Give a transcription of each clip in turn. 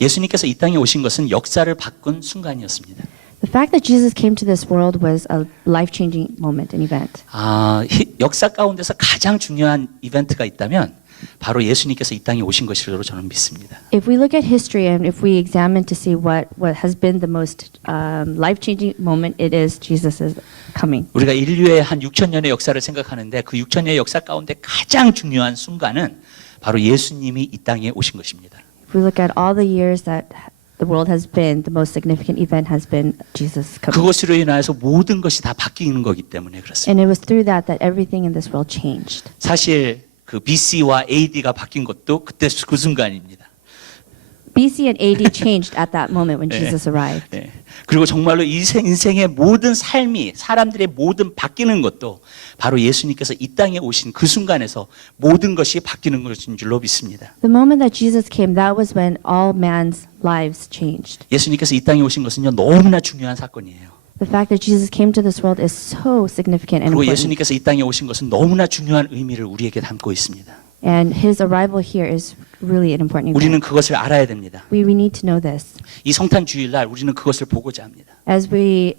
예수님께서 이 땅에 오신 것은 역사를 바꾼 순간이었습니다. The fact that Jesus came to this world was a life-changing moment, an event. 역사 가운데서 가장 중요한 이벤트가 있다면 바로 예수님께서 이 땅에 오신 것이라고 저는 믿습니다. If we look at history and if we examine to see what has been the most life-changing moment, it is Jesus' coming. 우리가 인류의 한 6천 년의 역사를 생각하는데 그 6천 년의 역사 가운데 가장 중요한 순간은 바로 예수님이 이 땅에 오신 것입니다. If we look at all the years that the world has been, the most significant event has been Jesus coming. 그것으로 인하여서 모든 것이 다 바뀌는 거기 때문에 그렇습니다. And it was through that everything in this world changed. 사실 그 BC와 AD가 바뀐 것도 그때 그 순간입니다. BC and AD changed at that moment when Jesus arrived. 네. 그리고 정말로 인생의 모든 삶이 사람들의 모든 바뀌는 것도 바로 예수님께서 이 땅에 오신 그 순간에서 모든 것이 바뀌는 것인 줄로 믿습니다. The moment that Jesus came, that was when all man's lives changed. 예수님께서 이 땅에 오신 것은요 너무나 중요한 사건이에요. The fact that Jesus came to this world is so significant and 그리고 important. 예수님께서 이 땅에 오신 것은 너무나 중요한 의미를 우리에게 담고 있습니다. And his arrival here is really an important 우리는 event. 그것을 알아야 됩니다. We need to know this. 이 성탄 주일날 우리는 그것을 보고자 합니다. As we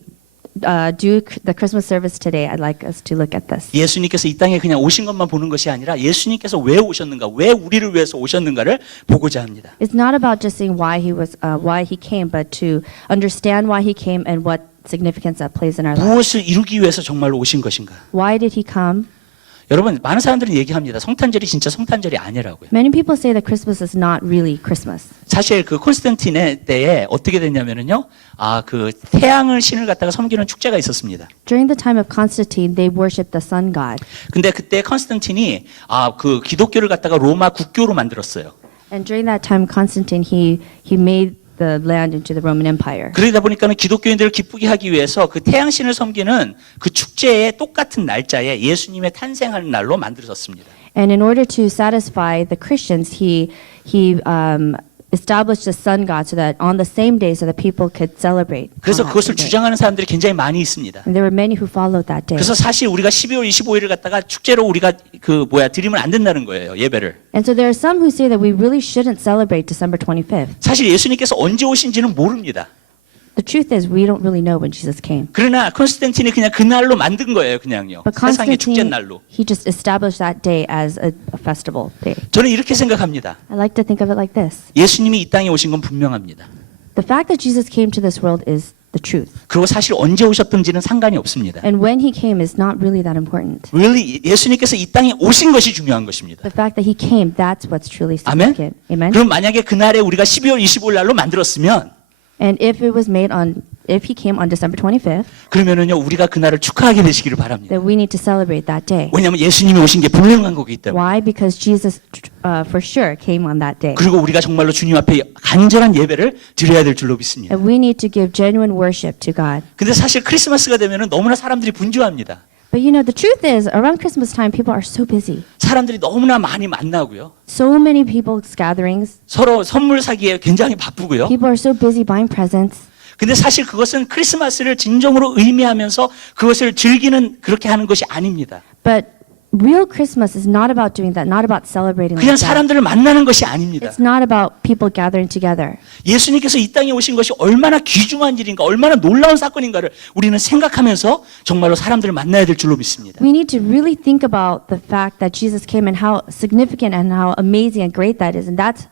do the Christmas service today, I'd like us to look at this. 예수님께서 이 땅에 그냥 오신 것만 보는 것이 아니라 예수님께서 왜 오셨는가, 왜 우리를 위해서 오셨는가를 보고자 합니다. It's not about just seeing why he came, but to understand why he came and what significance that plays in our lives. 무엇을 이루기 위해서 정말로 오신 것인가? Why did he come? 여러분, 많은 사람들이 얘기합니다. 성탄절이 진짜 성탄절이 아니라고요. Many people say that Christmas is not really Christmas. 사실 그 콘스탄틴의 때에 어떻게 됐냐면은요, 그 태양을 신을 갖다가 섬기는 축제가 있었습니다. During the time of Constantine, they worshipped the sun god. 근데 그때 콘스탄틴이 그 기독교를 갖다가 로마 국교로 만들었어요. And during that time, Constantine he made the land into the Roman Empire. 그러다 보니까는 기독교인들을 기쁘게 하기 위해서 그 태양신을 섬기는 그 축제의 똑같은 날짜에 예수님의 탄생하는 날로 만들어졌습니다. And in order to satisfy the Christians, he established the sun god so that on the same day, so that people could celebrate. 그래서 on that 그것을 day. 주장하는 사람들이 굉장히 많이 있습니다. And there were many who followed that day. 그래서 사실 우리가 12월 25일을 갖다가 축제로 우리가 드리면 안 된다는 거예요, 예배를. And so there are some who say that we really shouldn't celebrate December 25th. 사실 예수님께서 언제 오신지는 모릅니다. The truth is, we don't really know when Jesus came. 그러나 콘스탄틴이 그냥 그 날로 만든 거예요, 그냥요. But 세상의 축제 Constantine, 날로. he just established that day as a festival day. 저는 이렇게 생각합니다. I like to think of it like this. 예수님이 이 땅에 오신 건 분명합니다. The fact that Jesus came to this world is the truth. 그리고 사실 언제 오셨든지는 상관이 없습니다. And when he came is not really that important. Really 예수님께서 이 땅에 오신 것이 중요한 것입니다. The fact that he came, that's what's truly 아멘? significant. Amen. 그럼 만약에 그날에 우리가 12월 25일 날로 만들었으면 And if he came on December 25th, 그러면은요 우리가 그날을 축하하게 되시기를 바랍니다. then we need to celebrate that day. 왜냐하면 예수님이 오신 게 분명한 거기 때문에. Why? Because Jesus for sure came on that day. 그리고 우리가 정말로 주님 앞에 간절한 예배를 드려야 될 줄로 믿습니다. And we need to give genuine worship to God. 근데 사실 크리스마스가 되면은 너무나 사람들이 분주합니다. But you know, the truth is, around Christmas time, people are so busy. 사람들이 너무나 많이 만나고요. So many people's gatherings. 서로 선물 사기에 굉장히 바쁘고요. People are so busy buying presents. 근데 사실 그것은 크리스마스를 진정으로 의미하면서 그것을 즐기는 그렇게 하는 것이 아닙니다. But real Christmas is not about doing that, not about celebrating 그냥 like that. 사람들을 만나는 것이 아닙니다. It's not about people gathering together. 예수님께서 이 땅에 오신 것이 얼마나 귀중한 일인가, 얼마나 놀라운 사건인가를 우리는 생각하면서 정말로 사람들을 만나야 될 줄로 믿습니다. We need to really think about the fact that Jesus came and how significant and how amazing and great that is. And that's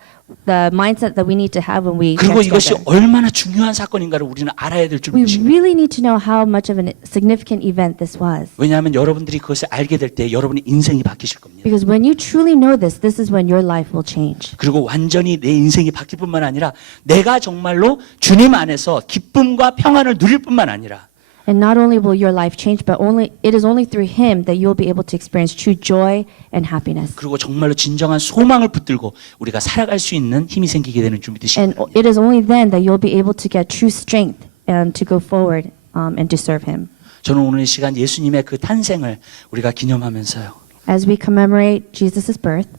the mindset that we need to have when we 그리고 get 이것이 together. 얼마나 중요한 사건인가를 우리는 알아야 될 줄로 We 믿습니다. really need to know how much of a significant event this was. 왜냐하면 여러분들이 그것을 알게 될 때 여러분의 인생이 바뀌실 겁니다. Because when you truly know this, this is when your life will change. 그리고 완전히 내 인생이 바뀔 뿐만 아니라 내가 정말로 주님 안에서 기쁨과 평안을 누릴 뿐만 아니라 And not only will your life change, but it is only through Him that you'll be able to experience true joy and happiness. 그리고 정말로 진정한 소망을 붙들고 우리가 살아갈 수 있는 힘이 생기게 되는 줄 믿으시기 And 바랍니다. it is only then that you'll be able to get true strength and to go forward and to serve Him. 저는 오늘 이 시간 예수님의 그 탄생을 우리가 기념하면서요. As we commemorate Jesus' birth,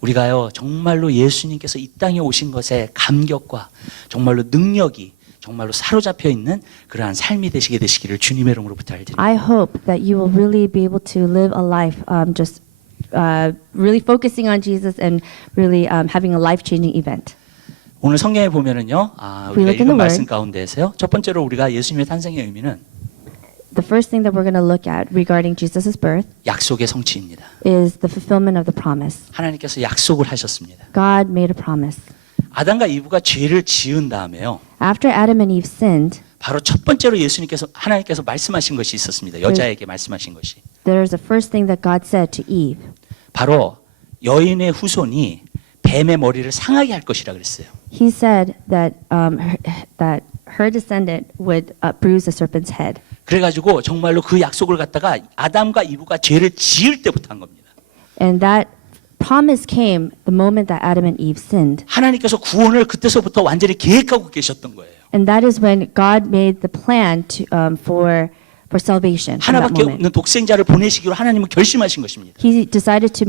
우리가요 정말로 예수님께서 이 땅에 오신 것에 감격과 정말로 능력이 정말로 사로잡혀 있는 그러한 삶이 되시기를 주님의 이름으로 부탁드립니다. I hope that you will really be able to live a life really focusing on Jesus and really having a life-changing event. 오늘 성경에 보면은요, We 우리가 look in 읽은 the 말씀 Word. 가운데에서요, 첫 번째로 우리가 예수님의 탄생의 의미는 The first thing that we're going to look at regarding Jesus' birth 약속의 성취입니다. is the fulfillment of the promise. 하나님께서 약속을 하셨습니다. God made a promise. 아담과 이브가 죄를 지은 다음에요, After Adam and Eve sinned, 바로 첫 번째로 하나님께서 말씀하신 것이 있었습니다. 여자에게 말씀하신 것이. there's the first thing that God said to Eve. 바로 여인의 후손이 뱀의 머리를 상하게 할 것이라 그랬어요. He said that that her descendant would bruise the serpent's head. 그래가지고 정말로 그 약속을 갖다가 아담과 이브가 죄를 지을 때부터 한 겁니다. And that promise came the moment that Adam and Eve sinned. 하나님께서 구원을 그때서부터 완전히 계획하고 계셨던 거예요. And that is when God made the plan to, for salvation. From that 하나밖에 moment. 없는 독생자를 보내시기로 하나님은 결심하신 것입니다. He decided to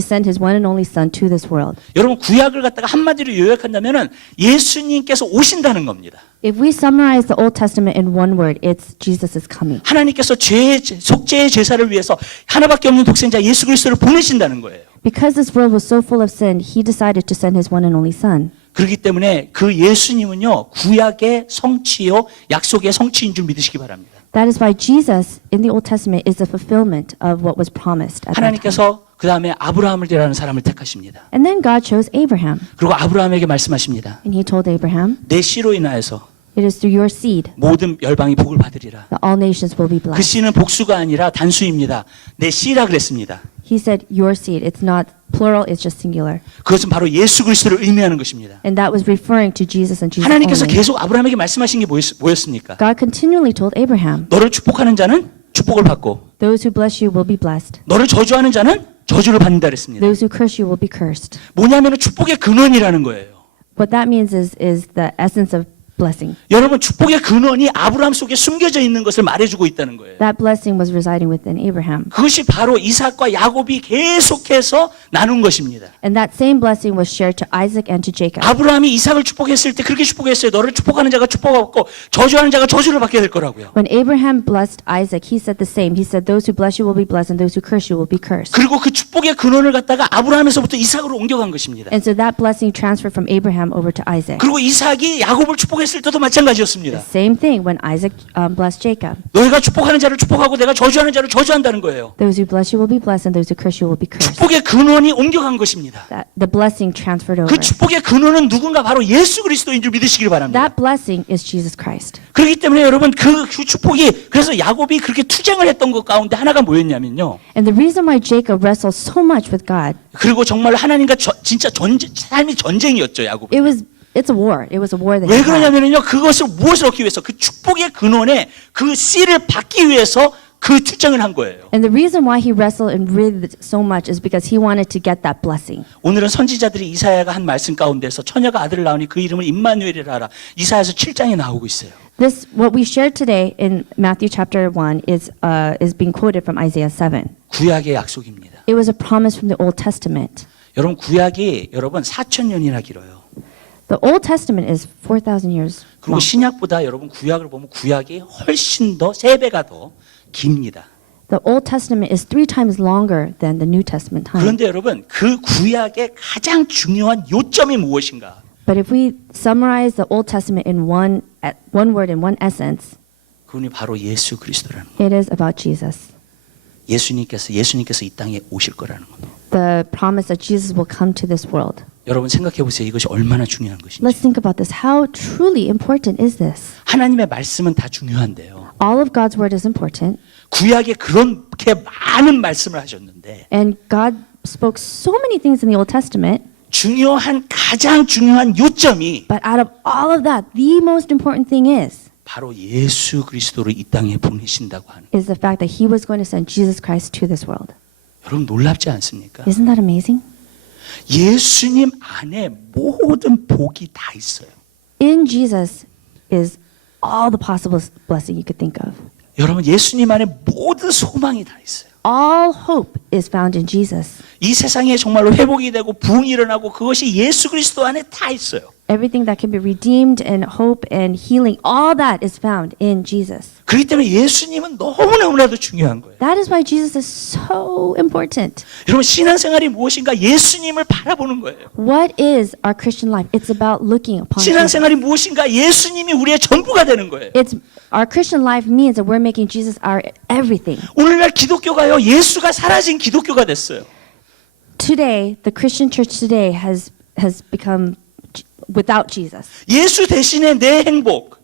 send his one and only son to this world. 여러분 구약을 갖다가 한마디로 요약한다면은 예수님께서 오신다는 겁니다. If we summarize the Old Testament in one word, it's Jesus is coming. 하나님께서 속죄의 제사를 위해서 하나밖에 없는 독생자 예수 그리스도를 보내신다는 거예요. Because this world was so full of sin, he decided to send his one and only son. 그렇기 때문에 그 예수님은요 구약의 성취요 약속의 성취인 줄 믿으시기 바랍니다. That is why Jesus in the Old Testament is the fulfillment of what was promised at that time. 하나님께서 그 다음에 아브라함이라는 사람을 택하십니다. And then God chose Abraham. 그리고 아브라함에게 말씀하십니다. And he told Abraham, 내 씨로 인하여서 it is through your seed 모든 열방이 복을 받으리라. that all nations will be 그 blessed. 씨는 복수가 아니라 단수입니다. 내 씨라 그랬습니다. He said your seed. It's not plural, it's just singular. 그것은 바로 예수 그리스도를 의미하는 것입니다. And that was referring to Jesus and Jesus 하나님께서 only. 계속 아브라함에게 말씀하신 게 뭐였습니까? God continually told Abraham, 너를 축복하는 자는 축복을 받고 those who bless you will be blessed. 너를 저주하는 자는 저주를 받는다 그랬습니다. Those who curse you will be cursed. 뭐냐면 축복의 근원이라는 거예요. What that means is the essence of blessing. 여러분 축복의 근원이 아브라함 속에 숨겨져 있는 것을 말해주고 있다는 거예요. That blessing was residing within Abraham. 그것이 바로 이삭과 야곱이 계속해서 나눈 것입니다. And that same blessing was shared to Isaac and to Jacob. 아브라함이 이삭을 축복했을 때 그렇게 축복했어요. 너를 축복하는 자가 축복을 받고 저주하는 자가 저주를 받게 될 거라고요. When Abraham blessed Isaac, he said the same. He said, those who bless you will be blessed and those who curse you will be cursed. 그리고 그 축복의 근원을 갖다가 아브라함에서부터 이삭으로 옮겨간 것입니다. And so that blessing transferred from Abraham over to Isaac. 그리고 이삭이 야곱을 축복했을 때도 마찬가지였습니다. Same thing when Isaac blessed Jacob. 너희가 축복하는 자를 축복하고 내가 저주하는 자를 저주한다는 거예요. Those who bless you will be blessed and those who curse you will be cursed. 축복의 근원이 옮겨간 것입니다. That the blessing transferred over. 그 축복의 근원은 누군가 바로 예수 그리스도인 줄 믿으시길 바랍니다. That blessing is Jesus Christ. 그렇기 때문에 여러분 그 축복이 그래서 야곱이 그렇게 투쟁을 했던 것 가운데 하나가 뭐였냐면요. And the reason why Jacob wrestled so much with God, 그리고 정말 하나님과 진짜 삶이 전쟁이었죠, 야곱. it's a war. It was a war that 왜 he had. 그러냐면요, 그것을 무엇을 얻기 위해서 그 축복의 근원에 그 씨를 받기 위해서 그 투쟁을 한 거예요. And the reason why he wrestled and writhed so much is because he wanted to get that blessing. 오늘은 선지자들이 이사야가 한 말씀 가운데서 처녀가 아들을 낳으니 그 이름을 임마누엘이라 하라. 이사야서 7장에 나오고 있어요. What we shared today in Matthew chapter 1 is being quoted from Isaiah 7. 구약의 약속입니다. It was a promise from the Old Testament. 여러분 구약이 여러분 4,000년이나 길어요. The Old Testament is 4,000 years 그리고 long. 신약보다 여러분 구약을 보면 구약이 훨씬 더 3배가 더 깁니다. The Old Testament is 3 times longer than the New Testament time. 그런데 여러분 그 구약의 가장 중요한 요점이 무엇인가? But if we summarize the Old Testament in one word, in one essence, 그분이 바로 예수 그리스도라는 거예요. it is about Jesus. 예수님께서 이 땅에 오실 거라는 겁니다. The promise that Jesus will come to this world. 여러분 생각해 보세요. 이것이 얼마나 중요한 것인지. Let's think about this. How truly important is this? 하나님의 말씀은 다 중요한데요. All of God's word is important, 구약에 그렇게 많은 말씀을 하셨는데 and God spoke so many things in the Old Testament, 가장 중요한 요점이 but out of all of that, the most important thing is 바로 예수 그리스도를 이 땅에 보내신다고 하는. the fact that he was going to send Jesus Christ to this world. 여러분 놀랍지 않습니까? Isn't that amazing? 예수님 안에 모든 복이 다 있어요. In Jesus is all the possible blessing you could think of. 여러분 예수님 안에 모든 소망이 다 있어요. All hope is found in Jesus. 이 세상에 정말로 회복이 되고 부흥이 일어나고 그것이 예수 그리스도 안에 다 있어요. Everything that can be redeemed and hope and healing, all that is found in Jesus. 그렇기 때문에 예수님은 너무너무나도 중요한 거예요. That is why Jesus is so important. 여러분 신앙생활이 무엇인가? 예수님을 바라보는 거예요. What is our Christian life? It's about looking upon Jesus. 신앙생활이 무엇인가? 예수님이 우리의 전부가 되는 거예요. It's our Christian life means that we're making Jesus our everything. 오늘날 기독교가요, 예수가 사라진 기독교가 됐어요. Today, the Christian church today has become without Jesus. 예수 대신에 내 행복,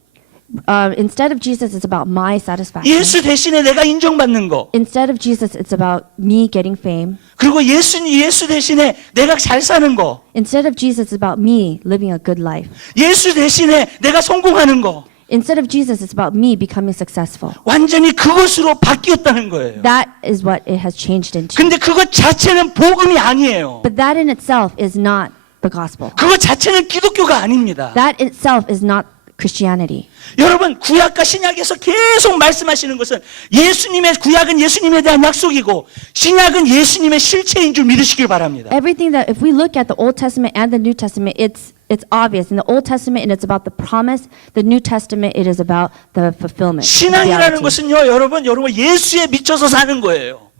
Instead of Jesus, it's about my satisfaction. 예수 대신에 내가 인정받는 거, Instead of Jesus, it's about me getting fame. 그리고 예수 대신에 내가 잘 사는 거, Instead of Jesus, it's about me living a good life. 예수 대신에 내가 성공하는 거, Instead of Jesus, it's about me becoming successful. 완전히 그것으로 바뀌었다는 거예요. That is what it has changed into. 근데 그것 자체는 복음이 아니에요. But that in itself is not the gospel. 그것 자체는 기독교가 아닙니다. That itself is not Christianity. 여러분 구약과 신약에서 계속 말씀하시는 것은 예수님의 구약은 예수님에 대한 약속이고 신약은 예수님의 실체인 줄 믿으시길 바랍니다. Everything that if we look at the Old Testament and the New Testament, it's obvious. In the Old Testament, and it's about the promise. The New Testament, it is about the fulfillment. 신앙이라는 reality. 것은요, 여러분 예수에 미쳐서 사는 거예요.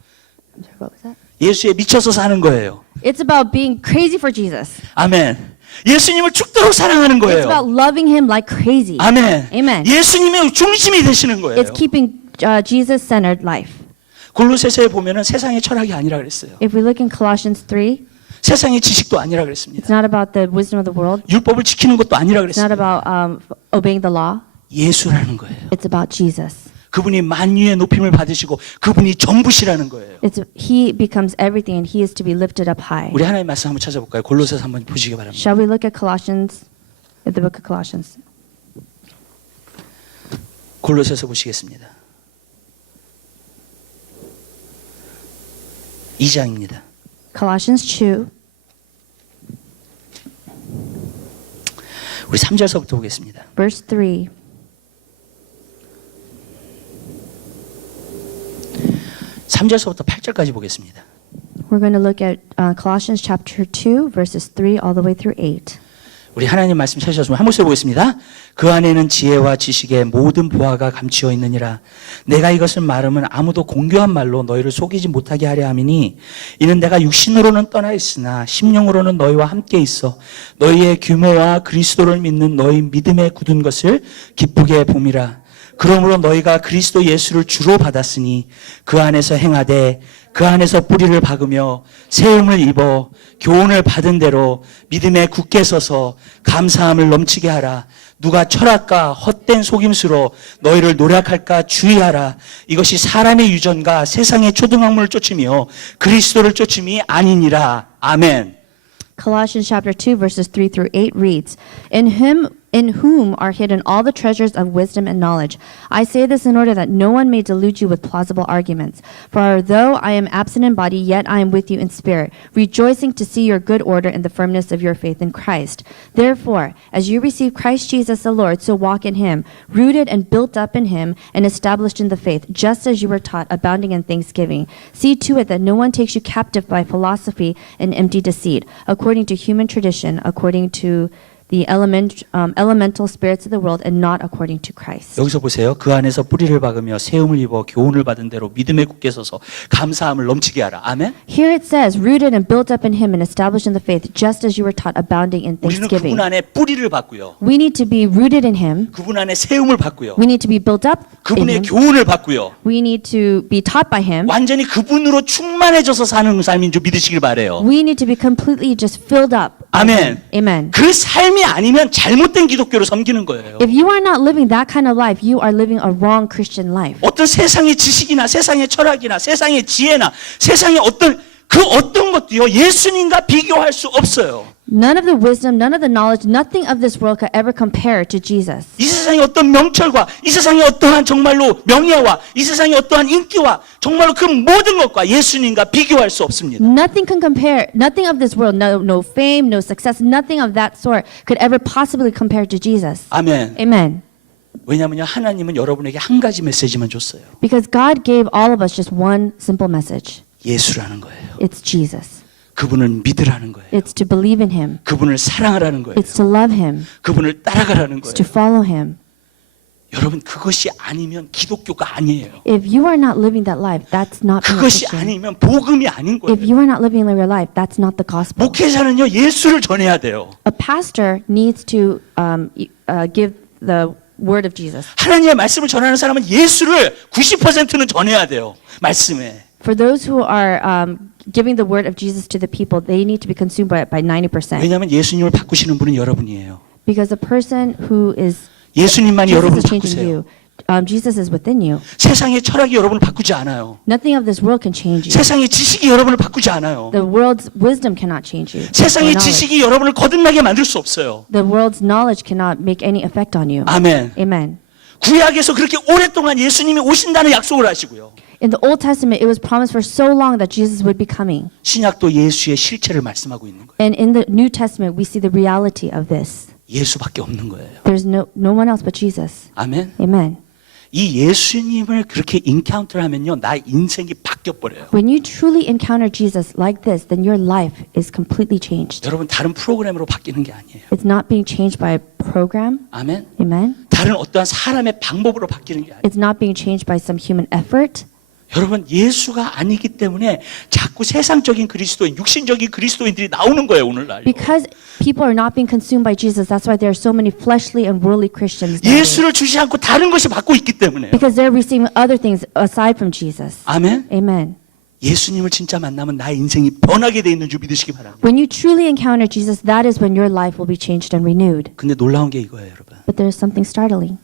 I'm sorry, what was that? 예수에 미쳐서 사는 거예요. It's about being crazy for Jesus. 아멘. 예수님을 죽도록 사랑하는 It's about 거예요. loving Him like crazy. 아멘. Amen. 예수님의 중심이 되시는 거예요. It's keeping Jesus-centered life. 골로새서에 보면은 세상의 철학이 아니라 그랬어요. If we look in Colossians 3, 세상의 지식도 아니라 it's 그랬습니다. not about the wisdom of the world. 율법을 지키는 것도 아니라 It's not 그랬습니다. about obeying the law. 예수라는 거예요. It's about Jesus. 그분이 만유의 높임을 받으시고 그분이 전부시라는 거예요. He becomes everything, and He is to be lifted up high. 우리 하나님 말씀 한번 찾아볼까요? 골로새서 한번 보시기 바랍니다. Shall we look at Colossians, at the book of Colossians? 골로새서 보시겠습니다. 2장입니다. Colossians 2, 우리 3절서부터 보겠습니다. verse 3. 3절서부터 8절까지 보겠습니다. We're going to look at Colossians chapter 2, verses 3 all the way through 8. 우리 하나님 말씀 찾으셨으면 한 목소리 보겠습니다. 그 안에는 지혜와 지식의 모든 보화가 감추어 있느니라. 내가 이것을 말하면 아무도 공교한 말로 너희를 속이지 못하게 하려 함이니 이는 내가 육신으로는 떠나 있으나 심령으로는 너희와 함께 있어 너희의 규모와 그리스도를 믿는 너희 믿음에 굳은 것을 기쁘게 봄이라. 그러므로 너희가 그리스도 예수를 주로 받았으니 그 안에서 행하되 그 안에서 뿌리를 박으며 세움을 입어 교훈을 받은 대로 믿음에 굳게 서서 감사함을 넘치게 하라. 누가 철학과 헛된 속임수로 너희를 노략할까 주의하라. 이것이 사람의 유전과 세상의 초등학문을 쫓으며 그리스도를 쫓음이 아니니라. 아멘. Colossians chapter 2, verses 3 through 8 reads, In whom are hidden all the treasures of wisdom and knowledge. I say this in order that no one may delude you with plausible arguments. For though I am absent in body, yet I am with you in spirit, rejoicing to see your good order and the firmness of your faith in Christ. Therefore, as you receive Christ Jesus the Lord, so walk in him, rooted and built up in him, and established in the faith, just as you were taught, abounding in thanksgiving. See to it that no one takes you captive by philosophy and empty deceit, according to human tradition, according to the elemental spirits of the world, and not according to Christ. 여기서 보세요. 그 안에서 뿌리를 박으며 세움을 입어 교훈을 받은 대로 믿음에 굳게 서서 감사함을 넘치게 하라. 아멘. Here it says, rooted and built up in him and established in the faith, just as you were taught, abounding in 우리는 thanksgiving. 그분 안에 뿌리를 받고요. We need to be rooted in him. 그분 안에 세움을 받고요. We need to be built up in 그분의 him. 교훈을 받고요. We need to be taught by him. 완전히 그분으로 충만해져서 사는 삶인 줄 믿으시길 바래요. We need to be completely just filled up. 아멘. Amen. 그 삶이 아니면 잘못된 기독교를 섬기는 거예요. If you are not living that kind of life, you are living a wrong Christian life. 어떤 세상의 지식이나 세상의 철학이나 세상의 지혜나 세상의 어떤 것도요 예수님과 비교할 수 없어요. None of the wisdom, none of the knowledge, nothing of this world could ever compare to Jesus. 이 세상의 어떤 명철과 이 세상의 어떠한 정말로 명예와 이 세상의 어떠한 인기와 정말로 그 모든 것과 예수님과 비교할 수 없습니다. Nothing can compare, nothing of this world, no fame, no success, nothing of that sort could ever possibly compare to Jesus. 아멘. Amen. 왜냐하면요 하나님은 여러분에게 한 가지 메시지만 줬어요. Because God gave all of us just one simple message. 예수라는 거예요. It's Jesus. 그분을 믿으라는 거예요. It's to believe in Him. 그분을 사랑하라는 거예요. It's to love Him. 그분을 따라가라는 It's to 거예요. follow Him. 여러분 그것이 아니면 기독교가 아니에요. If you are not living that life, that's not being a 그것이 Christian. 아니면 복음이 아닌 If 거예요. you are not living your life, that's not the gospel. 목회자는요 예수를 전해야 돼요. A pastor needs to give the word of Jesus. 하나님의 말씀을 전하는 사람은 예수를 90%는 전해야 돼요. 말씀에. For those who are giving the word of Jesus to the people, they need to be consumed by 90%. 왜냐하면 예수님을 바꾸시는 분은 여러분이에요. Because the person who is 예수님만이 Jesus 여러분을 is changing 바꾸세요. you. Jesus is within you. 세상의 철학이 여러분을 바꾸지 않아요. Nothing of this world can change you. 세상의 지식이 여러분을 바꾸지 않아요. The world's wisdom cannot change you. 세상의 Or knowledge. 지식이 여러분을 거듭나게 만들 수 없어요. The world's knowledge cannot make any effect on you. 아멘. Amen. 구약에서 그렇게 오랫동안 예수님이 오신다는 약속을 하시고요. In the Old Testament, it was promised for so long that Jesus would be coming. 신약도 예수의 실체를 말씀하고 있는 거예요. And in the New Testament, we see the reality of this. 예수밖에 없는 거예요. There's no one else but Jesus. 아멘. Amen. 이 예수님을 그렇게 인카운트를 하면요, 나 인생이 바뀌어 버려요. When you truly encounter Jesus like this, then your life is completely changed. 여러분 다른 프로그램으로 바뀌는 게 아니에요. It's not being changed by a program. 아멘. Amen. 다른 어떠한 사람의 방법으로 바뀌는 게 아니에요. It's not being changed by some human effort. 여러분 예수가 아니기 때문에 자꾸 세상적인 그리스도인, 육신적인 그리스도인들이 나오는 거예요 오늘날. Because people are not being consumed by Jesus, that's why there are so many fleshly and worldly Christians nowadays. 예수를 주지 않고 다른 것이 받고 있기 때문에. Because they're receiving other things aside from Jesus. 아멘. Amen. 예수님을 진짜 만나면 나의 인생이 변하게 돼 있는 줄 믿으시기 바랍니다. When you truly encounter Jesus, that is when your life will be changed and renewed. 근데 놀라운 게 이거예요, 여러분. But there's something startling.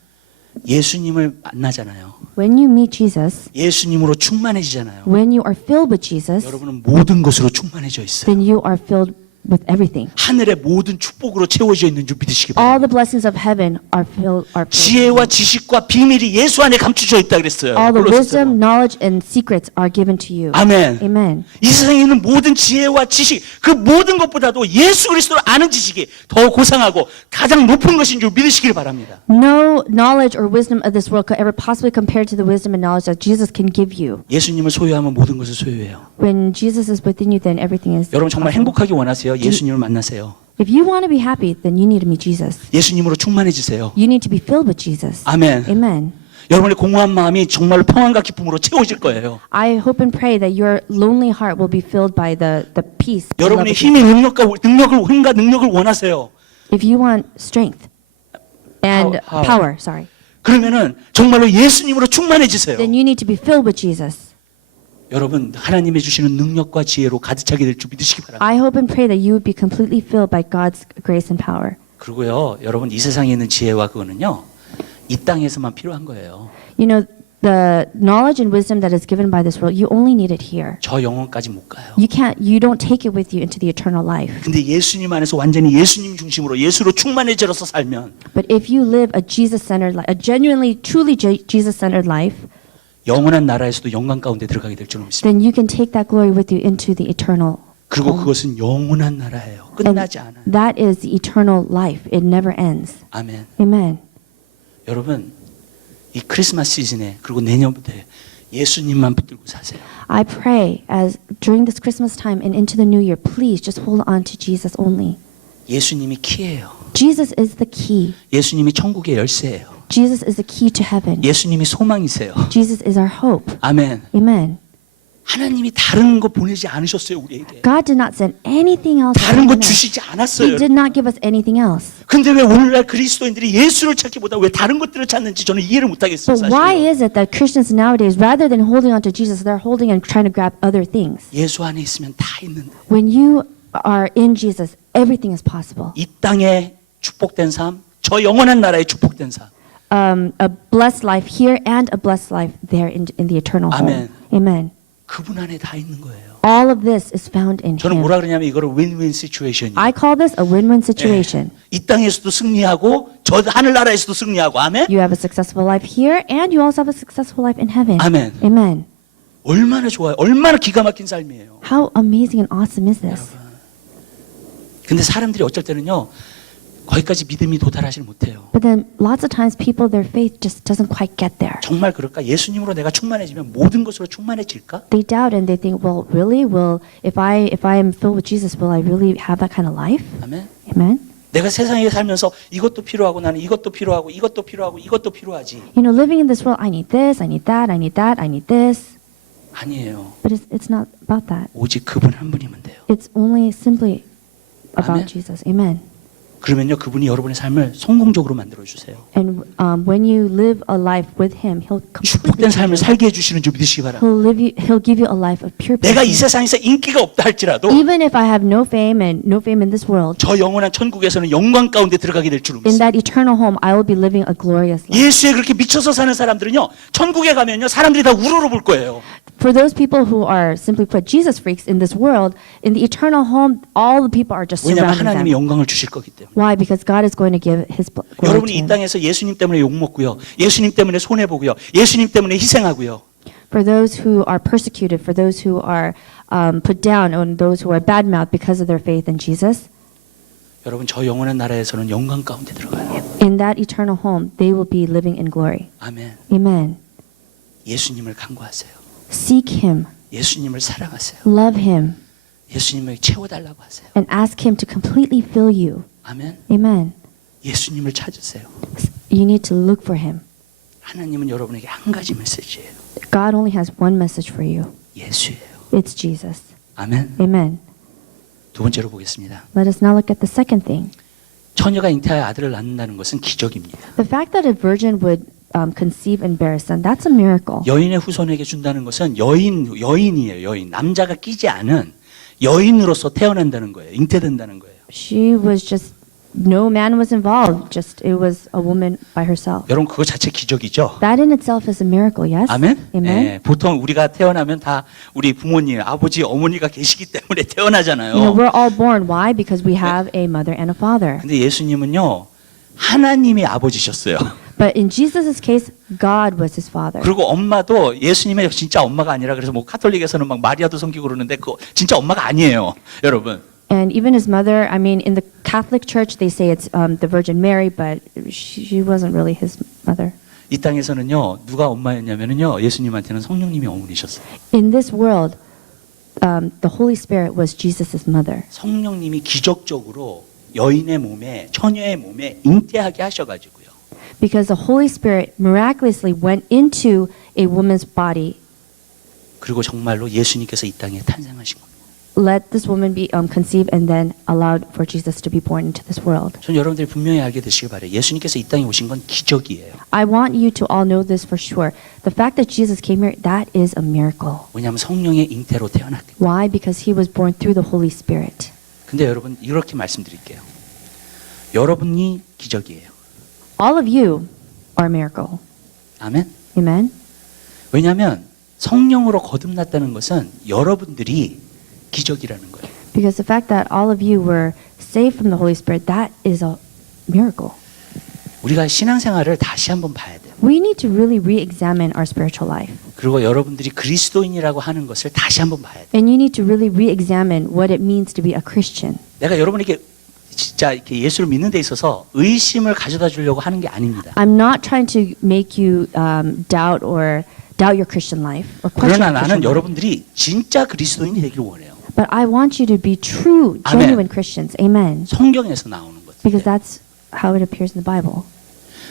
예수님을 만나잖아요. When you meet Jesus, 예수님으로 충만해지잖아요. when you are filled with Jesus, 여러분은 모든 것으로 충만해져 있어요. then you are filled with everything. 하늘의 모든 축복으로 채워져 있는 줄 믿으시기 All 바랍니다. the blessings of heaven are filled. 지혜와 지식과 비밀이 예수 안에 감추져 있다 그랬어요. All the 골로새서로. wisdom, knowledge, and secrets are given to you. 아멘. Amen. 이 세상에 있는 모든 지혜와 지식, 그 모든 것보다도 예수 그리스도를 아는 지식이 더 고상하고 가장 높은 것인 줄 믿으시길 바랍니다. No knowledge or wisdom of this world could ever possibly compare to the wisdom and knowledge that Jesus can give you. 예수님을 소유하면 모든 것을 소유해요. When Jesus is within you, then everything is. 여러분 정말 possible. 행복하게 원하세요? 예수님을 만나세요. If you want to be happy, then you need to meet Jesus. 예수님으로 충만해지세요. You need to be filled with Jesus. 아멘. Amen. 여러분의 공허한 마음이 정말로 평안과 기쁨으로 채워질 거예요. I hope and pray that your lonely heart will be filled by the peace. and love 여러분의 of Jesus. 힘이 능력을 원하세요. If you want strength and Power. power, sorry, 그러면은 정말로 예수님으로 충만해지세요. then you need to be filled with Jesus. 여러분 하나님이 주시는 능력과 지혜로 가득 차게 될 줄 믿으시기 바랍니다. I hope and pray that you would be completely filled by God's grace and power. 그리고요, 여러분 이 세상에 있는 지혜와 그거는요, 이 땅에서만 필요한 거예요. You know, the knowledge and wisdom that is given by this world, you only need it here. 저 영혼까지 못 가요. You don't take it with you into the eternal life. 근데 예수님 안에서 완전히 예수님 중심으로 예수로 충만해져서 살면 But if you live a Jesus-centered life, a genuinely, truly Jesus-centered life, 영원한 나라에서도 영광 가운데 들어가게 될 줄 믿습니다. then you can take that glory with you into the eternal. 그리고 그것은 영원한 나라예요. And 끝나지 않아요. that is the eternal life. It never ends. 아멘. Amen. 여러분 이 크리스마스 시즌에 그리고 내년부터 예수님만 붙들고 사세요. I pray as during this Christmas time and into the new year, please just hold on to Jesus only. 예수님이 키예요. Jesus is the key. 예수님이 천국의 열쇠예요. Jesus is the key to heaven. 예수님이 소망이세요. Jesus is our hope. 아멘. Amen. 하나님이 다른 거 보내지 않으셨어요 우리에게. God did not send anything else. 다른 거 anyone else. 주시지 He 않았어요. did not give us anything else. 근데 왜 오늘날 그리스도인들이 예수를 찾기보다 왜 다른 것들을 찾는지 저는 이해를 못하겠어요. But why 사실요. is it that Christians nowadays, rather than holding on to Jesus, they're holding and trying to grab other things? 예수 안에 있으면 다 있는데 When you are in Jesus, everything is possible. 이 땅의 축복된 삶, 저 영원한 나라의 축복된 삶. A blessed life here and a blessed life there in the eternal Amen. home. Amen. 그분 안에 다 있는 거예요. All of this is found in 저는 Him. 뭐라 그러냐면 이거를 윈윈 시츄에이션이에요. I call this a win-win situation. 이 땅에서도 승리하고 저 하늘나라에서도 승리하고 아멘. You have a successful life here, and you also have a successful life in heaven. Amen. Amen. 얼마나 좋아요. 얼마나 기가 막힌 삶이에요. How amazing and awesome is this? 근데 사람들이 어쩔 때는요. 거기까지 믿음이 도달하지 못해요. But then lots of times people, their faith just doesn't quite get there. 정말 그럴까? 예수님으로 내가 충만해지면 모든 것으로 충만해질까? They doubt and they think, well, really? If I am filled with Jesus, will I really have that kind of life? 아멘. Amen. 내가 세상에 살면서 이것도 필요하고 나는 이것도 필요하고 이것도 필요하고 이것도 필요하지. You know, living in this world, I need this, I need that, I need that, I need this. 아니에요. But it's not about that. 오직 그분 한 분이면 돼요. It's only simply Amen. about Jesus. Amen. 그러면요, 그분이 여러분의 삶을 성공적으로 만들어 주세요. And when you live a life with Him, He'll 축복된 completely 삶을 change you. 살게 해주시는 줄 믿으시기 바랍니다. He'll give you a life of pure 내가 이 peace. 세상에서 인기가 없다 할지라도 Even if I have no fame in this world, 저 영원한 천국에서는 영광 가운데 들어가게 될 줄 in 믿습니다. that eternal home, I will be living a glorious life. 예수에 그렇게 미쳐서 사는 사람들은요, 천국에 가면요, 사람들이 다 우러러 볼 거예요. For those people who are simply put Jesus freaks in this world, in the eternal home, all the people are just 왜냐하면 surrounding 하나님이 them. 영광을 주실 거기 때문에. Why? Because God is going to give His glory to 여러분이 이 Him. 땅에서 예수님 때문에 욕먹고요, 예수님 때문에 손해보고요, 예수님 때문에 희생하고요, For those who are persecuted, for those who are put down, and those who are badmouthed because of their faith in Jesus, 여러분 저 영원한 나라에서는 영광 가운데 들어가요. in that eternal home, they will be living in glory. 아멘. Amen. 예수님을 간구하세요. Seek Him, 예수님을 사랑하세요. love Him, 예수님을 채워달라고 하세요. and ask Him to completely fill you. 아멘. Amen. 예수님을 찾으세요. You need to look for Him. 하나님은 여러분에게 한 가지 메시지예요. God only has one message for you. 예수예요. It's Jesus. 아멘. Amen. 두 번째로 보겠습니다. Let us now look at the second thing. 처녀가 잉태하여 아들을 낳는다는 것은 기적입니다. The fact that a virgin would conceive and bear a son, that's a miracle. 여인의 후손에게 준다는 것은 여인이에요. 여인. 남자가 끼지 않은 여인으로서 태어난다는 거예요. 잉태된다는 거예요. She was just, no man was involved, just it was a woman by herself. 여러분 그거 자체 기적이죠. That in itself is a miracle, yes? 아멘. Amen. 예, 보통 우리가 태어나면 다 우리 부모님, 아버지, 어머니가 계시기 때문에 태어나잖아요. You know, we're all born. Why? Because we have a mother and a father. 근데 예수님은요, 하나님이 아버지셨어요. But in Jesus' case, God was his father. 그리고 엄마도 예수님의 진짜 엄마가 아니라 그래서 뭐 카톨릭에서는 막 마리아도 섬기고 그러는데 그 진짜 엄마가 아니에요, 여러분. And even his mother, I mean, in the Catholic Church, they say it's the Virgin Mary, but she wasn't really his mother. 이 땅에서는요, 누가 엄마였냐면요, 예수님한테는 성령님이 어머니셨어요. In this world, the Holy Spirit was Jesus' mother. 성령님이 기적적으로 여인의 몸에, 처녀의 몸에 잉태하게 하셔가지고요. Because the Holy Spirit miraculously went into a woman's body, 그리고 정말로 예수님께서 이 땅에 탄생하신 겁니다. let this woman be conceived, and then allowed for Jesus to be born into this world. 전 여러분들이 분명히 알게 되시길 바래요. 예수님께서 이 땅에 오신 건 기적이에요. I want you to all know this for sure. The fact that Jesus came here, that is a miracle. 왜냐하면 성령의 잉태로 태어났기 때문에. Why? Because he was born through the Holy Spirit. 근데 여러분 이렇게 말씀드릴게요. 여러분이 기적이에요. All of you are a miracle. 아멘. Amen? 왜냐하면 성령으로 거듭났다는 것은 여러분들이 기적이라는 거예요. Because the fact that all of you were saved from the Holy Spirit, that is a miracle. 우리가 신앙생활을 다시 한번 봐야 돼요. We need to really re-examine our spiritual life. 그리고 여러분들이 그리스도인이라고 하는 것을 다시 한번 봐야 돼요. And you need to really re-examine what it means to be a Christian. 내가 여러분에게 진짜 이렇게 예수를 믿는 데 있어서 의심을 가져다 주려고 하는 게 아닙니다. I'm not trying to make you doubt your Christian life or question 그러나 your 나는 Christian life. 여러분들이 진짜 그리스도인이 되기를 원해요. But I want you to be true, Amen. genuine Christians. Amen. 성경에서 나오는 Because 것들. that's how it appears in the Bible.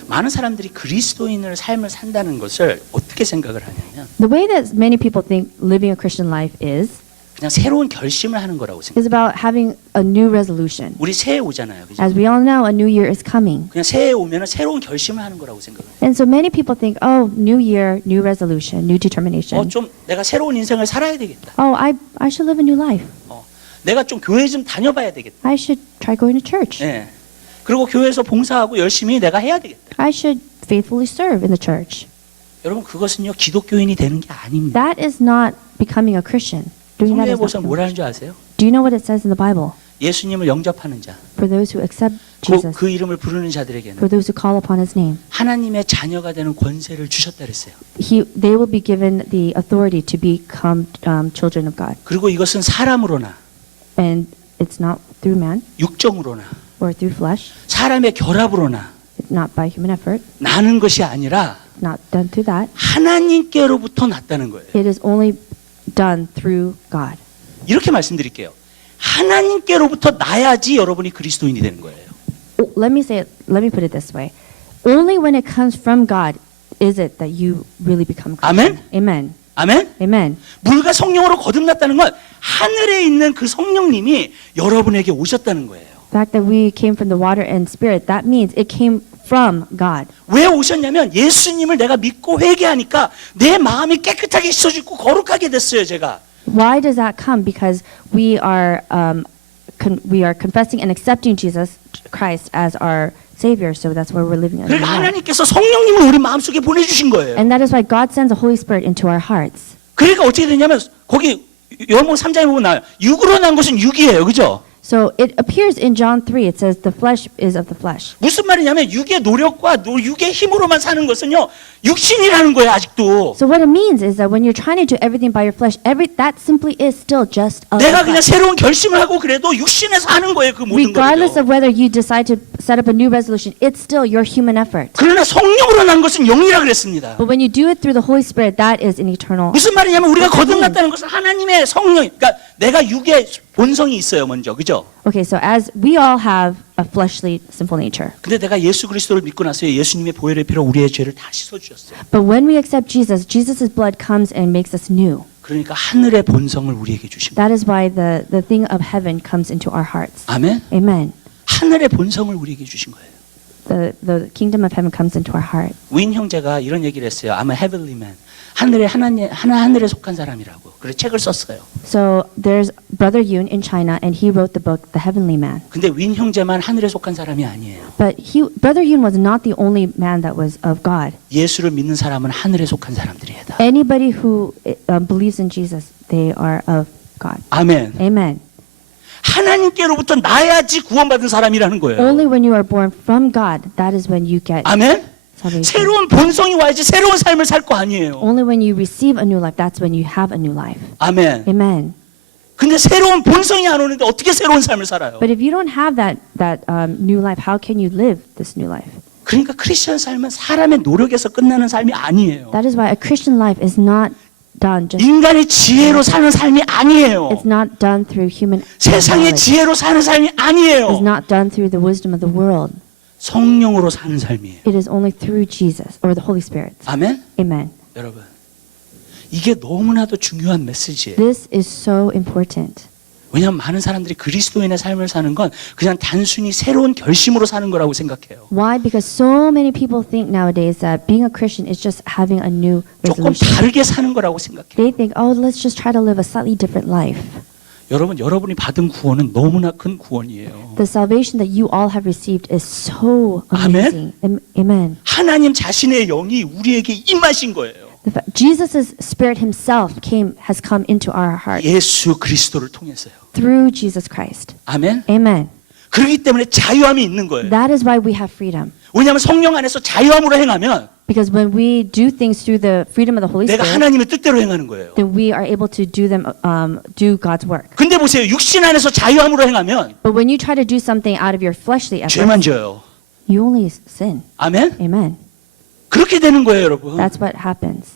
많은 사람들이 그리스도인을 삶을 산다는 것을 어떻게 생각을 하냐면 The way that many people think living a Christian life is 그냥 새로운 결심을 하는 거라고 생각해요. about having a new resolution. 우리 새해 오잖아요. 그죠? As we all know, a new year is coming. 그냥 새해 오면은 새로운 결심을 하는 거라고 생각해요. And so many people think, oh, new year, new resolution, new determination. 좀 내가 새로운 인생을 살아야 되겠다. Oh, I should live a new life. 내가 좀 교회 좀 다녀봐야 되겠다. I should try going to church. 예. 그리고 교회에서 봉사하고 열심히 내가 해야 되겠다. I should faithfully serve in the church. 여러분 그것은요 기독교인이 되는 게 아닙니다. That is not becoming a Christian. Doing that 성경에 is not 보면 becoming a 뭐라는 Christian. 줄 아세요? Do you know what it says in the Bible? 예수님을 영접하는 자, For those who accept Jesus, 그 이름을 부르는 자들에게는 for those who call upon his name, 하나님의 자녀가 되는 권세를 주셨다 그랬어요. they will be given the authority to become children of God. 그리고 이것은 사람으로나 And it's not through man, 육정으로나 or through flesh, 사람의 결합으로나 not by human effort, 나는 것이 아니라 not done through that. 하나님께로부터 났다는 거예요. It is only done through God. 이렇게 말씀드릴게요. 하나님께로부터 나야지 여러분이 그리스도인이 되는 거예요. Let me put it this way. Only when it comes from God is it that you really become Christian. Amen. 아멘? Amen. 물과 성령으로 거듭났다는 건 하늘에 있는 그 성령님이 여러분에게 오셨다는 거예요. The fact that we came from the water and spirit, that means it came from God. 왜 오셨냐면 예수님을 내가 믿고 회개하니까 내 마음이 깨끗하게 씻어지고 거룩하게 됐어요, 제가. Why does that come? Because we are confessing and accepting Jesus Christ as our Savior. So that's why we're living a new 그러니까 life. 하나님께서 성령님을 우리 마음속에 보내주신 거예요. And that is why God sends the Holy Spirit into our hearts. 그러니까 어떻게 되냐면 거기 요한복음 3장에 보면 나와요. 육으로 난 것은 육이에요, 그죠? So it appears in John 3. It says the flesh is of the flesh. 무슨 말이냐면 육의 노력과 육의 힘으로만 사는 것은요 육신이라는 거예요, 아직도. So what it means is that when you're trying to do everything by your flesh, that simply is still just of the 내가 그냥 flesh. 새로운 결심을 하고 그래도 육신에서 하는 거예요, 그 모든 Regardless 거예요. of whether you decide to set up a new resolution, it's still your human effort. 그러나 성령으로 난 것은 영이라 그랬습니다. But when you do it through the Holy Spirit, that is an eternal. 무슨 말이냐면 우리가 거듭났다는 것은 하나님의 성령, 그러니까 내가 육의 본성이 있어요, 먼저, 그죠? Okay, so as we all have a fleshly, sinful nature. 근데 내가 예수 그리스도를 믿고 나서요, 예수님의 보혈의 피로 우리의 죄를 다 씻어주셨어요. But when we accept Jesus, Jesus' blood comes and makes us new. 그러니까 하늘의 본성을 우리에게 주십니다. That is why the thing of heaven comes into our hearts. 아멘. Amen. 하늘의 본성을 우리에게 주신 거예요. The kingdom of heaven comes into our heart. 윈 형제가 이런 얘기를 했어요. I'm a heavenly man. 하늘에 속한 사람이라고. 그래서 책을 썼어요. So there's Brother Yoon in China, and he wrote the book The Heavenly Man. 근데 윈 형제만 하늘에 속한 사람이 아니에요. But Brother Yoon was not the only man that was of God. 예수를 믿는 사람은 하늘에 속한 사람들이에요. 다. Anybody who believes in Jesus, they are of God. 아멘. Amen. 하나님께로부터 나야지 구원받은 사람이라는 거예요. Only when you are born from God, that is when you get 아멘. salvation. 새로운 본성이 와야지 새로운 삶을 살 거 아니에요. Only when you receive a new life, that's when you have a new life. 아멘. Amen. 근데 새로운 본성이 안 오는데 어떻게 새로운 삶을 살아요? But if you don't have that new life, how can you live this new life? 그러니까 크리스천 삶은 사람의 노력에서 끝나는 삶이 아니에요. That is why a Christian life is not done just. 인간의 지혜로 사는 삶이 아니에요. It's not done through human 세상의 knowledge. 지혜로 사는 삶이 It's 아니에요. not done through the wisdom of the world. 성령으로 사는 삶이에요. It is only through Jesus or the Holy Spirit. 아멘. Amen. 여러분, 이게 너무나도 중요한 메시지예요. This is so important. 왜냐하면 많은 사람들이 그리스도인의 삶을 사는 건 그냥 단순히 새로운 결심으로 사는 거라고 생각해요. Why? Because so many people think nowadays that being a Christian is just having a new 조금 resolution. 다르게 사는 거라고 생각해요. They think, oh, let's just try to live a slightly different life. 여러분이 받은 구원은 너무나 큰 구원이에요. The salvation that you all have received is so Amen. amazing. Amen. 하나님 자신의 영이 우리에게 임하신 거예요. Jesus' Spirit Himself has come into our heart 예수 그리스도를 통해서요. through Jesus Christ. 아멘. Amen. 그렇기 때문에 자유함이 있는 거예요. That is why we have freedom. 왜냐하면 성령 안에서 자유함으로 행하면 Because when we do things through the freedom of the Holy 내가 Spirit, 하나님의 뜻대로 행하는 거예요. then we are able to do God's work. 근데 보세요. 육신 안에서 자유함으로 행하면 But when you try to do something out of your fleshly efforts, 죄만 져요. you only sin. 아멘. Amen. 그렇게 되는 거예요, 여러분. That's what happens.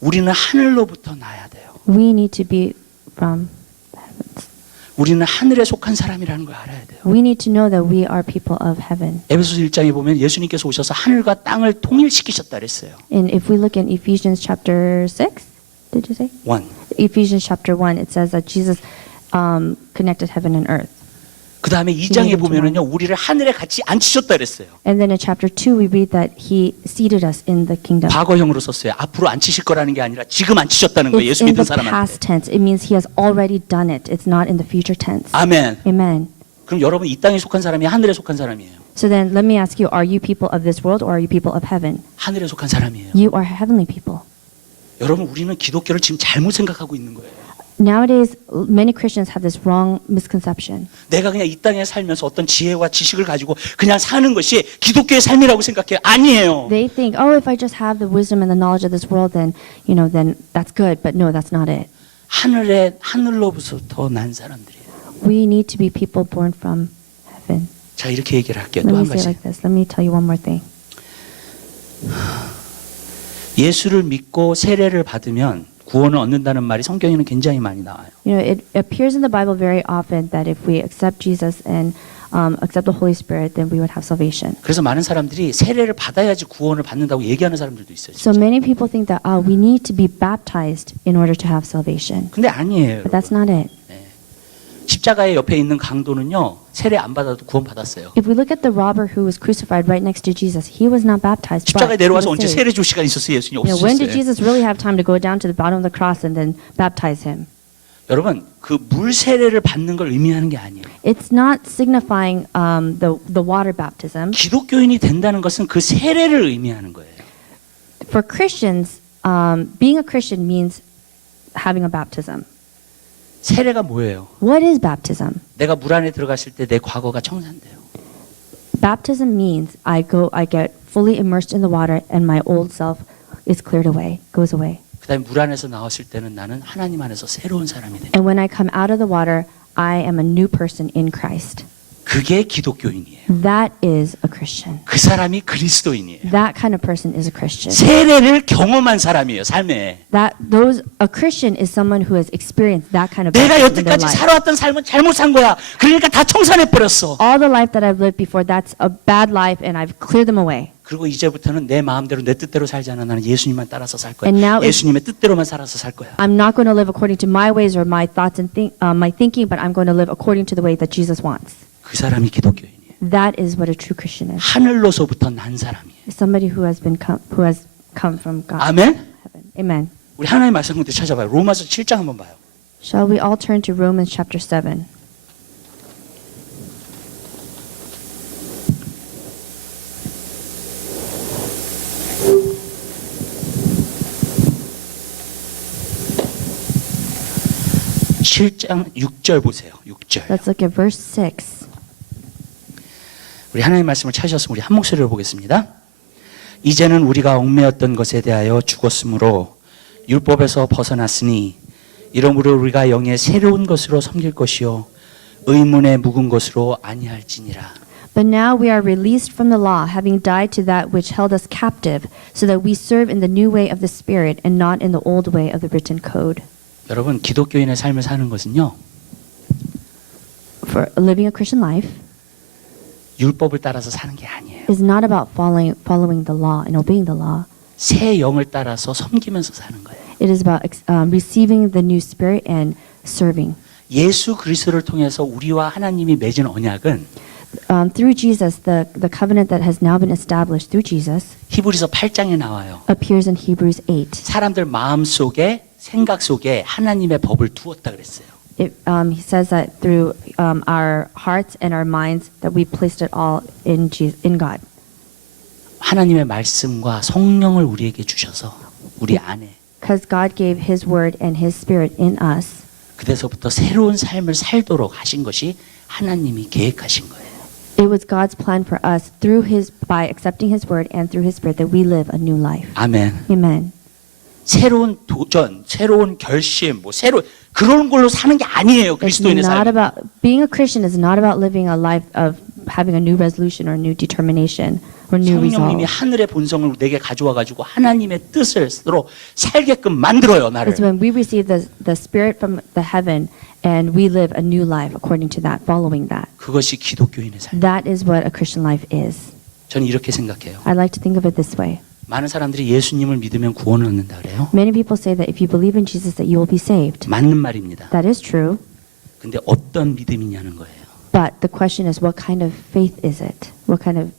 우리는 하늘로부터 나야 돼요. We need to be from the heavens. 우리는 하늘에 속한 사람이라는 걸 알아야 돼요. We need to know that we are people of heaven. 에베소서 1장에 보면 예수님께서 오셔서 하늘과 땅을 통일시키셨다 그랬어요. And if we look in Ephesians chapter 6, did you say? 1. Ephesians chapter 1, it says that Jesus connected heaven and earth. 그 다음에 2장에 보면은요, 우리를 하늘에 같이 앉히셨다 그랬어요. And then in chapter 2, we read that He seated us in the kingdom. 과거형으로 썼어요. 앞으로 앉히실 거라는 게 아니라 지금 앉히셨다는 거예요. It's 예수 in 믿는 the 사람한테. past tense. It means He has already done it. It's not in the future tense. 아멘. Amen. 그럼 여러분 이 땅에 속한 사람이 하늘에 속한 사람이에요. So then let me ask you, are you people of this world or are you people of heaven? 하늘에 속한 사람이에요. You are heavenly people. 여러분 우리는 기독교를 지금 잘못 생각하고 있는 거예요. Nowadays, many Christians have this wrong misconception. 내가 그냥 이 땅에 살면서 어떤 지혜와 지식을 가지고 그냥 사는 것이 기독교의 삶이라고 생각해요. 아니에요. They think, oh, if I just have the wisdom and the knowledge of this world, then that's good. But no, that's not it. 하늘로부터 난 사람들이에요. We need to be people born from heaven. 자, 이렇게 얘기를 할게요. Let 또 me 한 say it 가지. like this. Let me tell you one more thing. 예수를 믿고 세례를 받으면 구원을 얻는다는 말이 성경에는 굉장히 많이 나와요. You know, it appears in the Bible very often that if we accept Jesus and accept the Holy Spirit, then we would have salvation. 그래서 많은 사람들이 세례를 받아야지 구원을 받는다고 얘기하는 사람들도 있어요. So many people think that we need to be baptized in order to have salvation. 근데 아니에요. But that's not it. 십자가의 옆에 있는 강도는요, 세례 안 받아도 구원 받았어요. If we look at the robber who was crucified right next to Jesus, he was not baptized. 십자가에 But he 내려와서 was 언제 saved. 세례 줄 시간 있었어요? 예수님 You know, when did 없으셨어요. Jesus really have time to go down to the bottom of the cross and then baptize him? 여러분, 그 물 세례를 받는 걸 의미하는 게 아니에요. It's not signifying the water baptism. 기독교인이 된다는 것은 그 세례를 의미하는 거예요. For Christians, being a Christian means having a baptism. 세례가 뭐예요? What is baptism? 내가 물 안에 들어갔을 때 내 과거가 청산돼요. Baptism means I get fully immersed in the water and my old self is cleared away, goes away. 그다음에 물 안에서 나왔을 때는 나는 하나님 안에서 새로운 사람이 돼요. And when I come out of the water, I am a new person in Christ. 그게 기독교인이에요. That is a Christian. 그 사람이 그리스도인이에요. That kind of person is a Christian. 세례를 경험한 사람이에요, 삶에. A Christian is someone who has experienced that kind of 내가 baptism in their 여태까지 life. 살아왔던 삶은 잘못 산 거야. 그러니까 다 청산해 버렸어. All the life that I've lived before, that's a bad life and I've cleared them away. 그리고 이제부터는 내 마음대로 내 뜻대로 살지 않아. 나는 예수님만 따라서 살 거야. And now 예수님의 뜻대로만 살아서 살 거야. I'm not going to live according to my ways or my thoughts and my thinking, but I'm going to live according to the way that Jesus wants. 그 사람이 기독교인이에요. That is what a true Christian is. 하늘로서부터 난 사람이에요. Somebody who has come from God. 아멘. Heaven. Amen. 우리 하나님의 말씀 군데 찾아봐요. 로마서 7장 한번 봐요. Shall we all turn to Romans chapter 7? 칠장 6절 보세요. 6절. Let's look at verse 6. 우리 하나님 말씀을 찾으셨으면 우리 한 목소리로 보겠습니다. 이제는 우리가 얽매였던 것에 대하여 죽었으므로 율법에서 벗어났으니 이러므로 우리가 영의 새로운 것으로 섬길 것이요 의문에 묵은 것으로 아니할지니라. But now we are released from the law, having died to that which held us captive, so that we serve in the new way of the Spirit and not in the old way of the written code. 여러분, 기독교인의 삶을 사는 것은요, For living a Christian life 율법을 따라서 사는 게 아니에요. is not about following the law and obeying the law. 새 영을 따라서 섬기면서 사는 거예요. It is about receiving the new Spirit and serving. 예수 그리스도를 통해서 우리와 하나님이 맺은 언약은 Through Jesus, the covenant that has now been established through Jesus 히브리서 8장에 나와요. appears in Hebrews 8. 사람들 마음 속에 생각 속에 하나님의 법을 두었다 그랬어요. He says that through our hearts and our minds that we placed it all in God. 하나님의 말씀과 성령을 우리에게 주셔서 우리 안에 Because God gave His Word and His Spirit in us. 그때서부터 새로운 삶을 살도록 하신 것이 하나님이 계획하신 거예요. It was God's plan for us by accepting His Word and through His Spirit that we live a new life. 아멘. Amen. 새로운 도전, 새로운 결심, 그런 걸로 사는 게 아니에요. It's 그리스도인의 not 삶. about being a Christian is not about living a life of having a new resolution or new determination or new 성령님이 resolve. 하늘의 본성을 내게 가져와 가지고 하나님의 뜻으로 살게끔 만들어요, 나를. It's when we receive the Spirit from the heaven and we live a new life according to that, following that. 그것이 기독교인의 삶. That is what a Christian life is. 저는 이렇게 생각해요. I like to think of it this way. 많은 사람들이 예수님을 믿으면 구원을 얻는다 그래요. Many people say that if you believe in Jesus that you will be saved. 맞는 말입니다. That is true. 근데 어떤 믿음이냐는 거예요. But the question is, what kind of faith is it? What kind of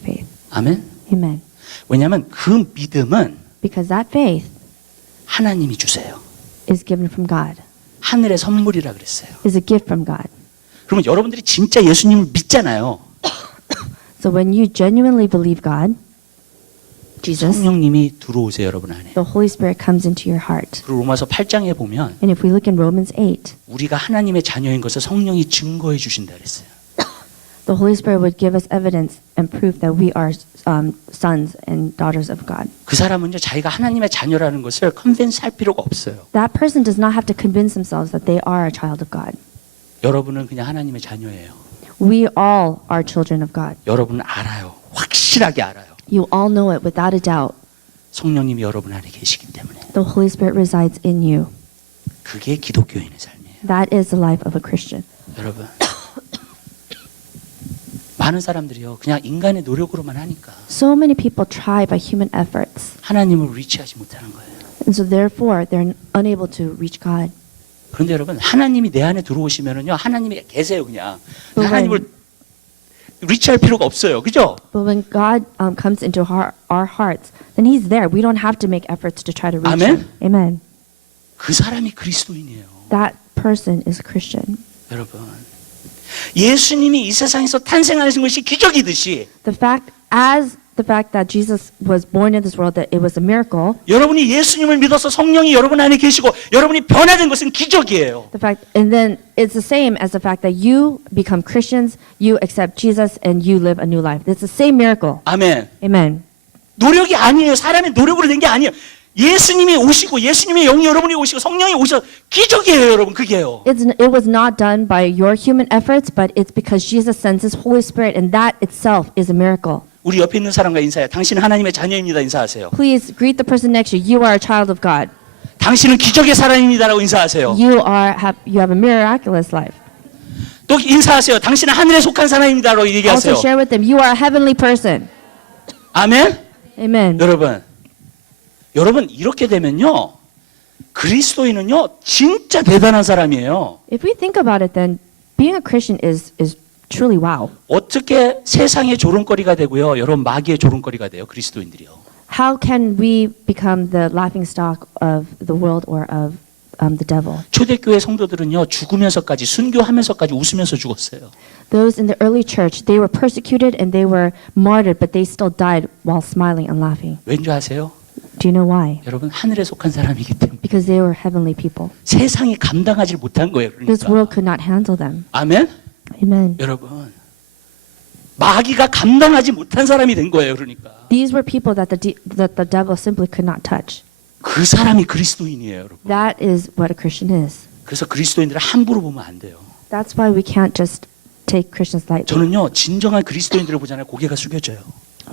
faith? 아멘. Amen. 왜냐하면 그 믿음은 Because that faith 하나님이 주세요. is given from God. 하늘의 선물이라 그랬어요. Is a gift from God. 그러면 여러분들이 진짜 예수님을 믿잖아요. So when you genuinely believe God, Jesus, 성령님이 들어오세요, 여러분 안에. the Holy Spirit comes into your heart. 그리고 로마서 8장에 보면 And if we look in Romans 8, 우리가 하나님의 자녀인 것을 성령이 증거해 주신다 그랬어요. the Holy Spirit would give us evidence and proof that we are sons and daughters of God. 그 사람은요, 자기가 하나님의 자녀라는 것을 컨벤스 할 필요가 없어요. That person does not have to convince themselves that they are a child of God. 여러분은 그냥 하나님의 자녀예요. We all are children of God. 여러분은 알아요. 확실하게 알아요. You all know it without a doubt. 성령님이 여러분 안에 계시기 때문에. The Holy Spirit resides in you. 그게 기독교인의 삶이에요. That is the life of a Christian. 여러분. 많은 사람들이요. 그냥 인간의 노력으로만 하니까 So many people try by human efforts. 하나님을 리치하지 못하는 거예요. And so therefore, they're unable to reach God. 그런데 여러분, 하나님이 내 안에 들어오시면은요. 하나님이 계세요, 그냥. But 하나님을 리치할 필요가 없어요. 그죠? But when God comes into our hearts, then He's there. We don't have to make efforts to try to reach Amen. Him. Amen. 그 사람이 그리스도인이에요. That person is a Christian. 여러분. 예수님이 이 세상에서 탄생하신 것이 기적이듯이 The fact that Jesus was born in this world, that it was a miracle. 여러분이 예수님을 믿어서 성령이 여러분 안에 계시고 여러분이 변화된 것은 기적이에요. The fact, and then it's the same as the fact that you become Christians, you accept Jesus, and you live a new life. It's the same miracle. 아멘. Amen. 노력이 아니에요. 사람의 노력으로 된 게 아니에요. 예수님이 오시고 예수님의 영이 여러분이 오시고 성령이 오셔서 기적이에요, 여러분. 그게요. It was not done by your human efforts, but it's because Jesus sends His Holy Spirit, and that itself is a miracle. 우리 옆에 있는 사람과 인사해요. 당신은 하나님의 자녀입니다. 인사하세요. Please greet the person next to you. You are a child of God. 당신은 기적의 사람입니다라고 인사하세요. You have a miraculous life. 또 인사하세요. 당신은 하늘에 속한 사람입니다라고 얘기하세요. Also share with them, you are a heavenly person. 아멘. Amen. 여러분 이렇게 되면요. 그리스도인은요. 진짜 대단한 사람이에요. If we think about it, then being a Christian is truly wow. 어떻게 세상의 조롱거리가 되고요. 여러분 마귀의 조롱거리가 돼요. 그리스도인들이요. How can we become the laughingstock of the world or of the devil? 초대교회 성도들은요. 죽으면서까지 순교하면서까지 웃으면서 죽었어요. Those in the early church, they were persecuted and they were martyred, but they still died while smiling and laughing. 왠지 아세요? Do you know why? 여러분 하늘에 속한 사람이기 때문에 Because they were heavenly people. 세상이 감당하지 못한 거예요. This 그러니까. world could not handle them. 아멘. Amen. 여러분 마귀가 감당하지 못한 사람이 된 거예요. 그러니까 These were people that the devil simply could not touch. 그 사람이 그리스도인이에요, 여러분. That is what a Christian is. 그래서 그리스도인들을 함부로 보면 안 돼요. That's why we can't just take Christians lightly. 저는요 진정한 그리스도인들을 보잖아요. 고개가 숙여져요.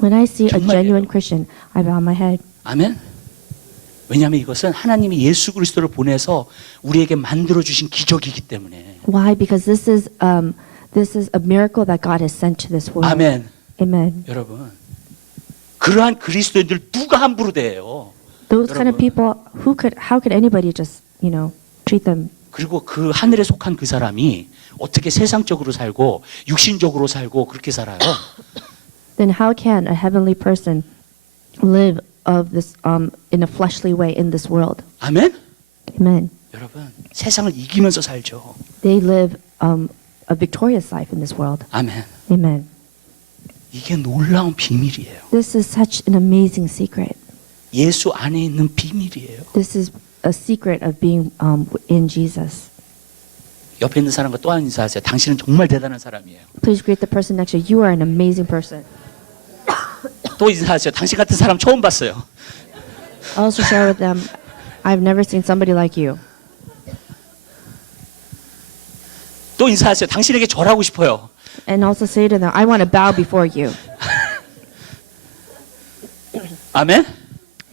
When I see a 정말이에요. genuine Christian, I bow my head. 아멘. 왜냐하면 이것은 하나님이 예수 그리스도를 보내서 우리에게 만들어 주신 기적이기 때문에. Why? Because this is a miracle that God has sent to this world. 아멘. Amen. 여러분 그러한 그리스도인들 누가 함부로 대해요. Those kind of 여러분. people, how could anybody just, treat them? 그리고 그 하늘에 속한 그 사람이 어떻게 세상적으로 살고 육신적으로 살고 그렇게 살아요. Then how can a heavenly person live of this in a fleshly way in this world? 아멘. Amen. 여러분 세상을 이기면서 살죠. They live a victorious life in this world. 아멘. Amen. 이게 놀라운 비밀이에요. This is such an amazing secret. 예수 안에 있는 비밀이에요. This is a secret of being in Jesus. 옆에 있는 사람과 또 한 인사하세요. 당신은 정말 대단한 사람이에요. Please greet the person next to you. You are an amazing person. 또 인사하세요. 당신 같은 사람 처음 봤어요. Also share with them, I've never seen somebody like you. 또 인사하세요. 당신에게 절하고 싶어요. And also say to them, I want to bow before you. 아멘.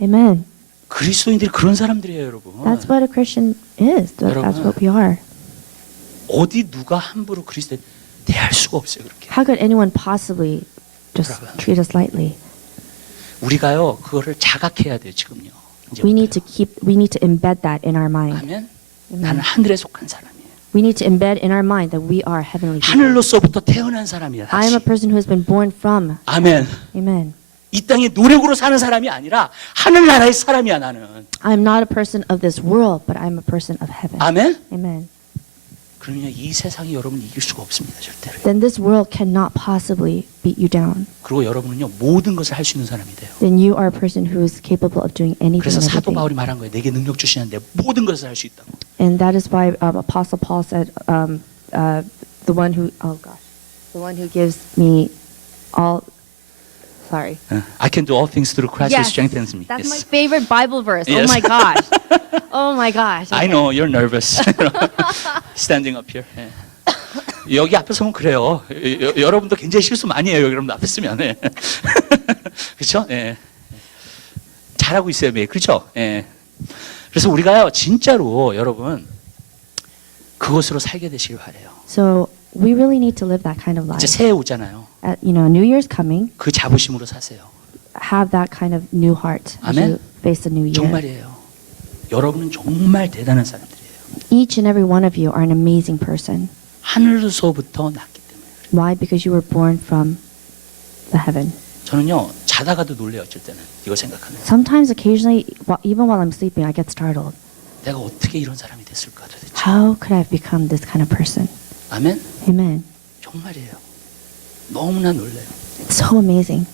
Amen. 그리스도인들이 그런 사람들이에요, 여러분. That's what a Christian is. That's what we are. 어디 누가 함부로 그리스도인 대할 수가 없어요, 그렇게. How could anyone possibly just 여러분. treat us lightly? 우리가요, 그거를 자각해야 돼요, 지금요. We need to embed that in our mind. 아멘. 나는 하늘에 속한 사람이에요. We need to embed in our mind that we are heavenly people. 하늘로서부터 태어난 사람이야. I am a 다시. person who has been born from. 아멘. Amen. 이 땅의 노력으로 사는 사람이 아니라 하늘나라의 사람이야, 나는. I'm not a person of this world, but I'm a person of heaven. 아멘. Amen. 그러면 이 세상이 여러분을 이길 수가 없습니다, 절대로. Then this world cannot possibly beat you down. 그리고 여러분은요, 모든 것을 할 수 있는 사람이 돼요. Then you are a person who is capable of doing anything 그래서 and 사도 everything. 바울이 말한 거예요. 내게 능력 주시는데 모든 것을 할 수 있다고. And that is why Apostle Paul said, the one who gives me all. Sorry. I can do all things through Christ who Yes, strengthens me. that's my Yes. favorite Bible verse. Yes. Oh my gosh. Oh my gosh. I know you're nervous. Standing up here. 예. 여기 앞에 서면 그래요. 여러분도 굉장히 실수 많이 해요. 여러분 앞에 쓰면. 네. 그렇죠? 예. 잘하고 있어요, 매일. 그렇죠? 예. 그래서 우리가요, 진짜로 여러분 그것으로 살게 되시길 바래요. So we really need to live that kind of 이제 life. 새해 오잖아요. New Year's coming. 그 자부심으로 사세요. Have that kind of new heart as 아멘. you face the new year. 정말이에요. 여러분은 정말 대단한 사람들이에요. Each and every one of you are an amazing person. 하늘로서부터 났기 때문에. Why? Because you were born from the heaven. 저는요, 자다가도 놀래요, 어쩔 때는. 이거 생각하면. Sometimes, occasionally, even while I'm sleeping, I get startled. 내가 어떻게 이런 사람이 됐을까 도대체. How could I have become this kind of person? 아멘? Amen. 정말이에요. 너무나 놀래요. It's so amazing.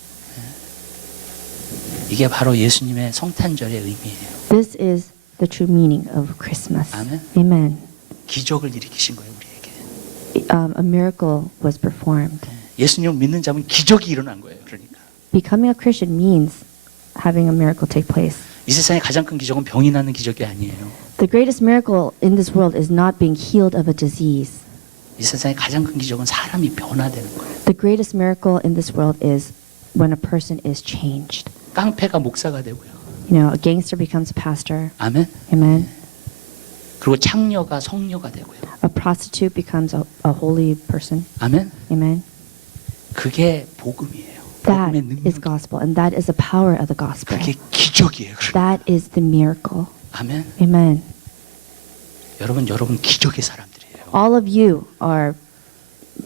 이게 바로 예수님의 성탄절의 의미예요. This is the true meaning of Christmas. 아멘. Amen. 기적을 일으키신 거예요, 우리에게. A miracle was performed. 예수님을 믿는 자면 기적이 일어난 거예요. 그러니까. Becoming a Christian means having a miracle take place. 이 세상의 가장 큰 기적은 병이 나는 기적이 아니에요. The greatest miracle in this world is not being healed of a disease. 이 세상의 가장 큰 기적은 사람이 변화되는 거예요. The greatest miracle in this world is when a person is changed. 깡패가 목사가 되고요. A gangster becomes a pastor. 아멘. Amen. 그리고 창녀가 성녀가 되고요. A prostitute becomes a holy person. 아멘. Amen. 그게 복음이에요. That 복음의 능력. is gospel, and that is the power of the gospel. 그게 기적이에요. 그러니까. That is the miracle. 아멘. Amen. 여러분 기적의 사람들이에요. All of you are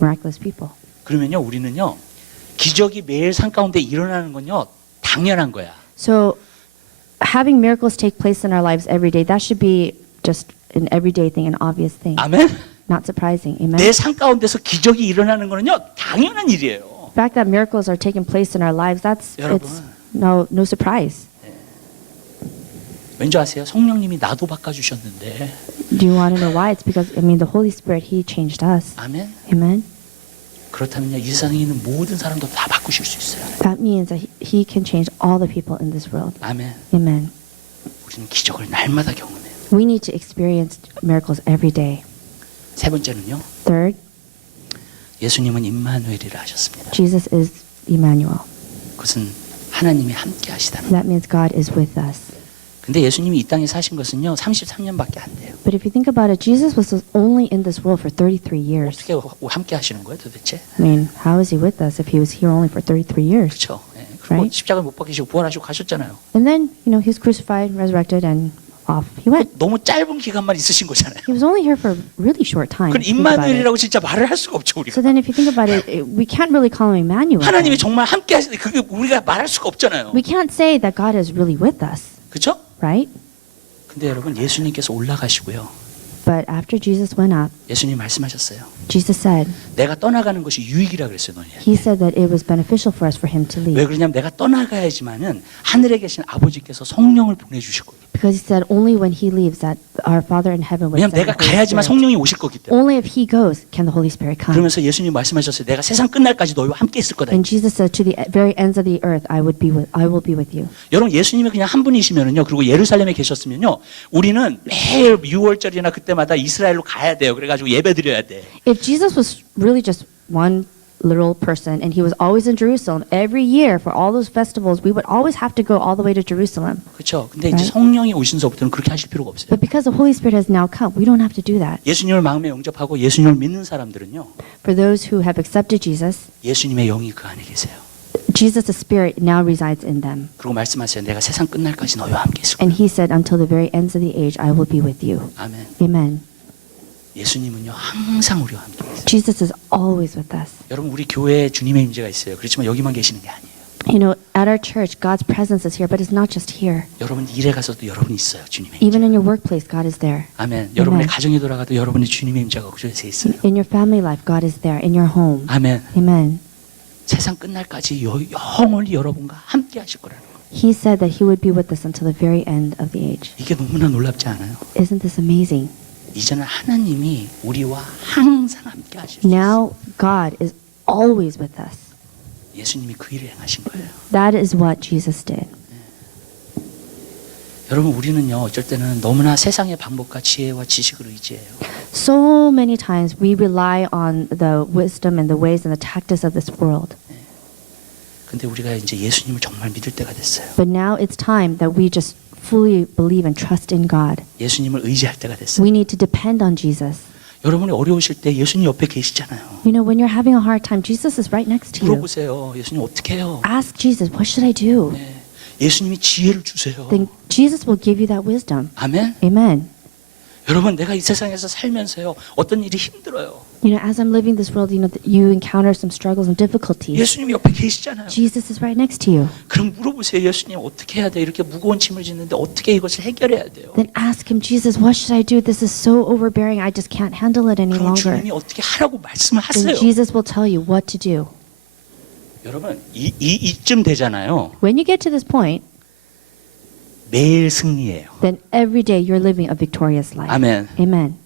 miraculous people. 그러면요, 우리는요, 기적이 매일 삶 가운데 일어나는 건요, 당연한 거야. So, having miracles take place in our lives every day, that should be just an everyday thing, an obvious thing. 아멘. Not surprising. Amen. 내 삶 가운데서 기적이 일어나는 거는요, 당연한 일이에요. The fact that miracles are taking place in our lives, 여러분. it's no surprise. 왠지 아세요? 성령님이 나도 바꿔주셨는데. Do you want to know why? It's because the Holy Spirit, He changed us. 아멘. Amen. 그렇다면요, 이 세상에 있는 모든 사람도 다 바꾸실 수 있어요. That means that He can change all the people in this world. 아멘. Amen. 우리는 기적을 날마다 경험해요. We need to experience miracles every day. 세 번째는요, Third, 예수님은 임마누엘이라 하셨습니다. Jesus is Emmanuel. 그것은 하나님이 함께 하시다는 거예요. That means God is with us. 근데 예수님이 이 땅에 사신 것은요, 33년밖에 안 돼요. But if you think about it, Jesus was only in this world for 33 years. 어떻게 함께 하시는 거예요, 도대체? How is He with us if He was here only for 33 years? 그렇죠. 예. 그리고 Right. 십자가 못 박히시고 부활하시고 가셨잖아요. And then, He was crucified, resurrected, and off He went. 너무 짧은 기간만 있으신 거잖아요. He was only here for a really short time. 그럼 Think about it. 임마누엘이라고 진짜 말을 할 수가 없죠, 우리가. So then if you think about it, we can't really call Him Emmanuel. 하나님이 then. 정말 함께 하시는데 그게 우리가 말할 수가 없잖아요. We can't say that God is really with us, 그렇죠? right? 근데 여러분, 예수님께서 올라가시고요. But after Jesus went up, 예수님 말씀하셨어요. Jesus said, 내가 떠나가는 것이 유익이라 그랬어요, He 너희에게. said that it was beneficial for us for Him to 왜 leave. 그러냐면 내가 떠나가야지만은 하늘에 계신 아버지께서 성령을 보내주실 거예요. Because He said only when He leaves that our Father in heaven would 왜냐면 send 내가 the Holy 가야지만 Spirit. 성령이 오실 거기 때문에. Only if He goes can the Holy Spirit come. 그러면서 예수님 말씀하셨어요. 내가 세상 끝날까지 너희와 함께 있을 거다. And Jesus said, to the very ends of the earth, I will be with you. 여러분, 예수님이 그냥 한 분이시면은요, 그리고 예루살렘에 계셨으면요, 우리는 매일 6월절이나 그때마다 이스라엘로 가야 돼요. 그래가지고 예배 드려야 돼. If Jesus was really just one literal person and He was always in Jerusalem every year for all those festivals, we would always have to go all the way to Jerusalem. 그렇죠. 근데 이제 Right. 성령이 오신서부터는 그렇게 하실 필요가 없어요. But because the Holy Spirit has now come, we don't have to do that. 예수님을 마음에 영접하고 예수님을 믿는 사람들은요, For those who have accepted Jesus, 예수님의 영이 그 안에 계세요. Jesus' Spirit now resides in them. 그리고 말씀하세요. 내가 세상 끝날까지 너희와 함께 있을 거야. And He said, until the very ends of the age, I will be with you. 아멘. Amen. 예수님은요, 항상 우리와 함께 계세요. Jesus is always with us. 여러분, 우리 교회에 주님의 임재가 있어요. 그렇지만 여기만 계시는 게 아니에요. At our church, God's presence is here, but it's not just here. 여러분 일에 가서도 여러분이 있어요. 주님의 임재. Even in your workplace, God is there. 아멘. 여러분의 가정에 돌아가도 여러분의 주님의 임재가 그곳에 있어요. In your family life, God is there. In your home. 아멘. Amen. 세상 끝날까지 영원히 여러분과 함께 하실 거라는 거. He said that He would be with us until the very end of the age. 이게 너무나 놀랍지 않아요? Isn't this amazing? 이제는 하나님이 우리와 항상 함께 하실 수 있어요. Now, God is always with us. 예수님이 그 일을 행하신 거예요. That is what Jesus did. 여러분, 우리는요, 어쩔 때는 너무나 세상의 방법과 지혜와 지식을 의지해요. So many times we rely on the wisdom and the ways and the tactics of this world. 근데 우리가 이제 예수님을 정말 믿을 때가 됐어요. But now it's time that we just fully believe and trust in God. 예수님을 의지할 때가 됐어요. We need to depend on Jesus. 여러분이 어려우실 때 예수님 옆에 계시잖아요. You know, when you're having a hard time, Jesus is right next to you. 물어보세요. 예수님 어떻게 해요? Ask Jesus, what should I do? 네. 예수님이 지혜를 주세요. Then Jesus will give you that wisdom. 아멘. Amen. 여러분 내가 이 세상에서 살면서요. 어떤 일이 힘들어요. You know, as I'm living this world, you know, you encounter some struggles and difficulties. 예수님이 옆에 계시잖아요. Jesus is right next to you. 그럼 물어보세요. 예수님 어떻게 해야 돼? 이렇게 무거운 짐을 짓는데 어떻게 이것을 해결해야 돼요? Then ask him, Jesus, what should I do? This is so overbearing. I just can't handle it any 그럼 longer. 주님이 어떻게 하라고 말씀을 Then 하세요. Jesus will tell you what to do. 여러분 이쯤 되잖아요. When you get to this point, 매일 승리예요. then every day you're living a victorious life. 아멘. Amen.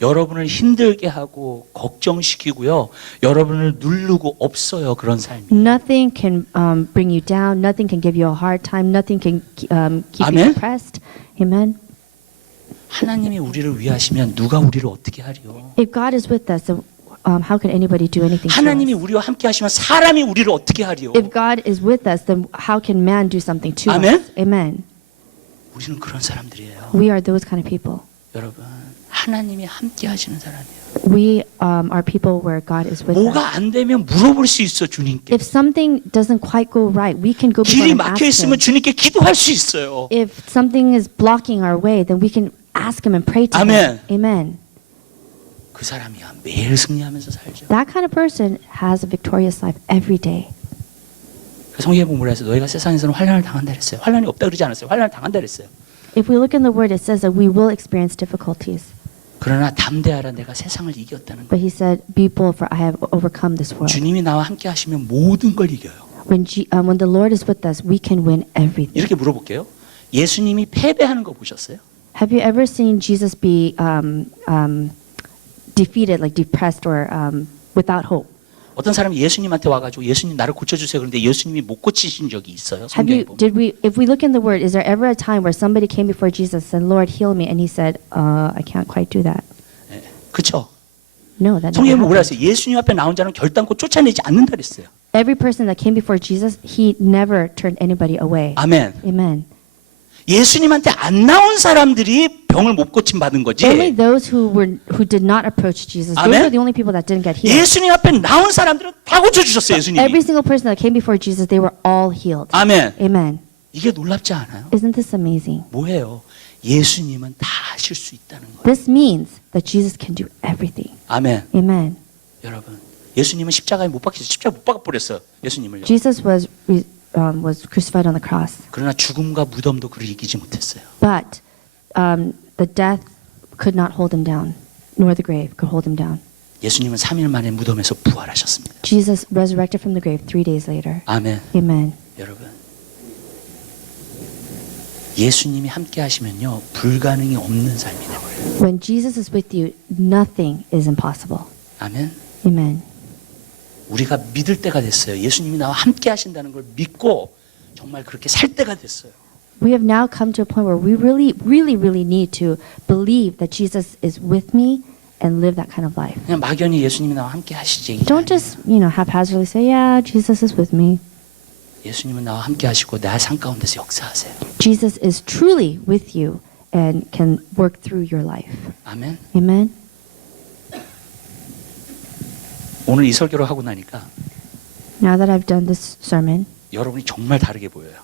여러분을 힘들게 하고 걱정시키고요. 여러분을 누르고 없어요. 그런 삶이. Nothing can bring you down. Nothing can give you a hard time. Nothing can keep you Amen. depressed. Amen. 하나님이 우리를 위하시면 누가 우리를 어떻게 하리요? If God is with us, then how can anybody do anything to 하나님이 us? 우리와 함께 하시면 사람이 우리를 어떻게 하리요? If God is with us, then how can man do something to Amen. us? Amen. 우리는 그런 사람들이에요. We are those kind of people. 여러분, 하나님이 함께 하시는 사람이에요. We are people where God is with us. 뭐가 안 되면 물어볼 수 있어 주님께. If something doesn't quite go right, we can go before 길이 and ask 막혀 있으면 him. 주님께 기도할 수 있어요. If something is blocking our way, then we can ask him and pray to Amen. him. Amen. 그 사람이야 매일 승리하면서 살죠. That kind of person has a victorious life every day. 성경에 보면 그래서 너희가 세상에서는 환난을 당한다 그랬어요. 환난이 없다 그러지 않았어요. 환난을 당한다 그랬어요. If we look in the word, it says that we will experience difficulties. 그러나 담대하라 내가 세상을 이겼다는 거. But he said, "Be bold, for I have overcome this world." 주님이 나와 함께 하시면 모든 걸 이겨요. When the Lord is with us, we can win everything. 이렇게 물어볼게요. 예수님이 패배하는 거 보셨어요? Have you ever seen Jesus be defeated, like depressed or without hope? 어떤 사람이 예수님한테 와가지고 예수님 나를 고쳐주세요. 그런데 예수님이 못 고치신 적이 있어요. Have you? 성경에 보면. If we look in the Word, is there ever a time where somebody came before Jesus and Lord heal me, and he said, I can't quite do that. 그렇죠? No, that 성경에 never 보면 happened. 그랬어요. 예수님 앞에 나온 자는 결단코 쫓아내지 않는다 그랬어요. Every person that came before Jesus, he never turned anybody away. 아멘. Amen. 예수님한테 안 나온 사람들이 병을 못 고침 받은 거지. Only those who did not approach Jesus, those Amen. are the only people that didn't get healed. 예수님 앞에 나온 사람들은 다 고쳐주셨어요. 예수님이. Every single person that came before Jesus, they were all healed. 아멘. Amen. 이게 놀랍지 않아요? Isn't this amazing? 뭐예요? 예수님은 다 하실 수 있다는 거예요. This means that Jesus can do everything. 아멘. Amen. 여러분, 예수님은 십자가에 못 박히셔서 십자가 못 박아 버렸어요. 예수님을요. Jesus was crucified on the cross, 그러나 죽음과 무덤도 그를 이기지 못했어요. but the death could not hold him down, nor the grave could hold him down. 예수님은 3일 만에 무덤에서 부활하셨습니다. Jesus resurrected from the grave 3 days later. 아멘. Amen. 여러분, 예수님이 함께 하시면요 불가능이 없는 삶이 되어요. When Jesus is with you, nothing is impossible. 아멘. Amen. 우리가 믿을 때가 됐어요. 예수님이 나와 함께 하신다는 걸 믿고 정말 그렇게 살 때가 됐어요. We have now come to a point where we really need to believe that Jesus is with me and live that kind of life. 그냥 막연히 예수님이 나와 함께 하시지. 이게 Don't 아니에요. just, haphazardly say, yeah, Jesus is with me. 예수님은 나와 함께 하시고 내 삶 가운데서 역사하세요. Jesus is truly with you and can work through your life. 아멘. Amen. 오늘 이 설교를 하고 나니까 Now that I've done this sermon, 여러분이 정말 다르게 보여요.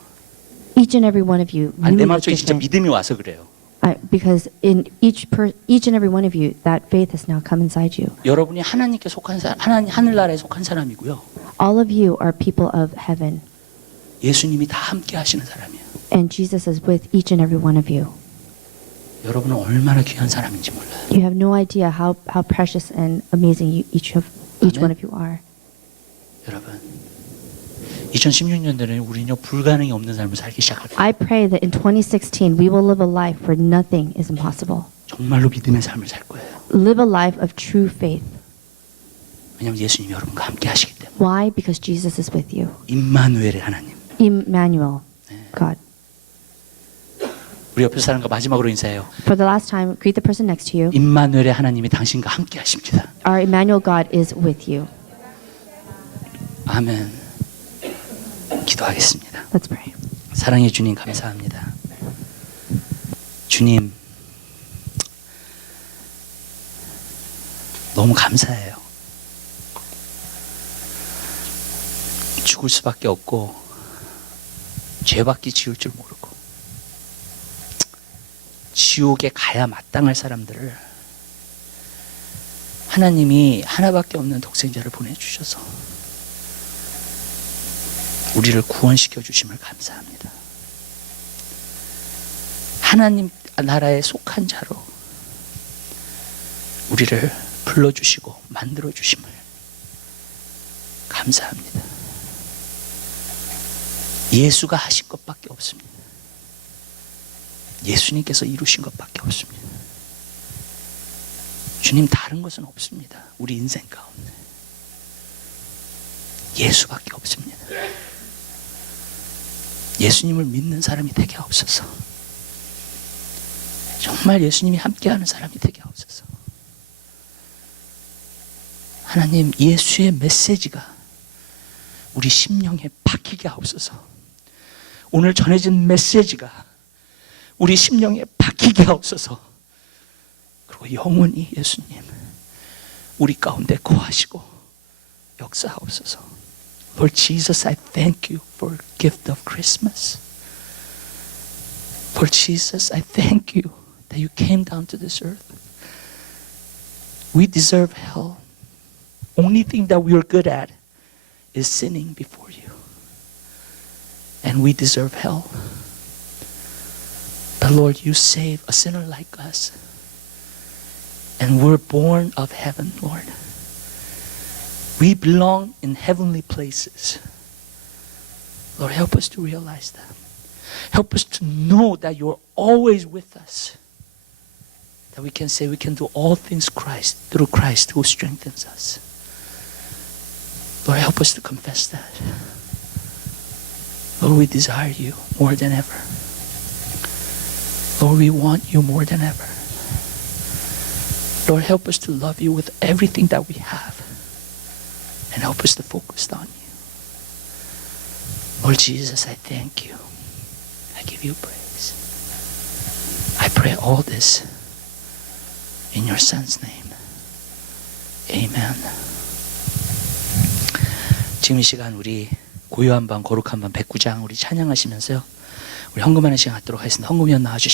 each and every one of you 아니, 내 really look 마음속에 진짜 different. 믿음이 와서 그래요. Because in each and every one of you, that faith has now come inside you. 여러분이 하나님께 속한 사람, 하늘나라에 속한 사람이고요. All of you are people of heaven, 예수님이 다 함께 하시는 사람이에요. and Jesus is with each and every one of you. 여러분은 얼마나 귀한 사람인지 몰라요. You have no idea how precious and amazing each Amen. one of you are. 여러분, 2016년도에는 우리는요 불가능이 없는 삶을 살기 시작할 거예요. I pray that in 2016 we will live a life where nothing is impossible. 정말로 믿음의 삶을 살 거예요. Live a life of true faith. 왜냐하면 예수님이 여러분과 함께 하시기 때문에. Why? Because Jesus is with you. 임마누엘의 하나님. Emmanuel, God. 우리 옆에 사람과 마지막으로 인사해요. For the last time, greet the person next to you. 임마누엘의 하나님이 당신과 함께 하십니다. Our Emmanuel God is with you. 아멘. 기도하겠습니다. Let's pray. 사랑해 주님 감사합니다. 주님 너무 감사해요. 죽을 수밖에 없고 죄밖에 지을 줄 모르고 지옥에 가야 마땅할 사람들을 하나님이 하나밖에 없는 독생자를 보내주셔서 우리를 구원시켜 주심을 감사합니다. 하나님 나라에 속한 자로 우리를 불러주시고 만들어주심을 감사합니다. 예수가 하신 것밖에 없습니다. 예수님께서 이루신 것밖에 없습니다. 주님 다른 것은 없습니다. 우리 인생 가운데 예수밖에 없습니다. 예수님을 믿는 사람이 되게 하옵소서. 정말 예수님이 함께하는 사람이 되게 하옵소서. 하나님 예수의 메시지가 우리 심령에 박히게 하옵소서. 오늘 전해진 메시지가 우리 심령에 박히게 하옵소서. 그리고 영원히 예수님 우리 가운데 거하시고 역사하옵소서. Lord Jesus, I thank you for the gift of Christmas. Lord Jesus, I thank you that you came down to this earth. We deserve hell. Only thing that we are good at is sinning before you. And we deserve hell. But Lord, you save a sinner like us. And we're born of heaven, Lord. We belong in heavenly places. Lord, help us to realize that. Help us to know that you're always with us. That we can say we can do all things through Christ who strengthens us. Lord, help us to confess that. Lord, we desire you more than ever. Lord, we want you more than ever. Lord, help us to love you with everything that we have. And help us to focus on you. Lord Jesus, I thank you. I give you praise. I pray all this in your Son's name. Amen. 지금 이 시간 우리 고요한 밤 거룩한 밤 109장 우리 찬양하시면서요. 우리 헌금하는 시간 갖도록 하겠습니다. 헌금위원 나와주시죠.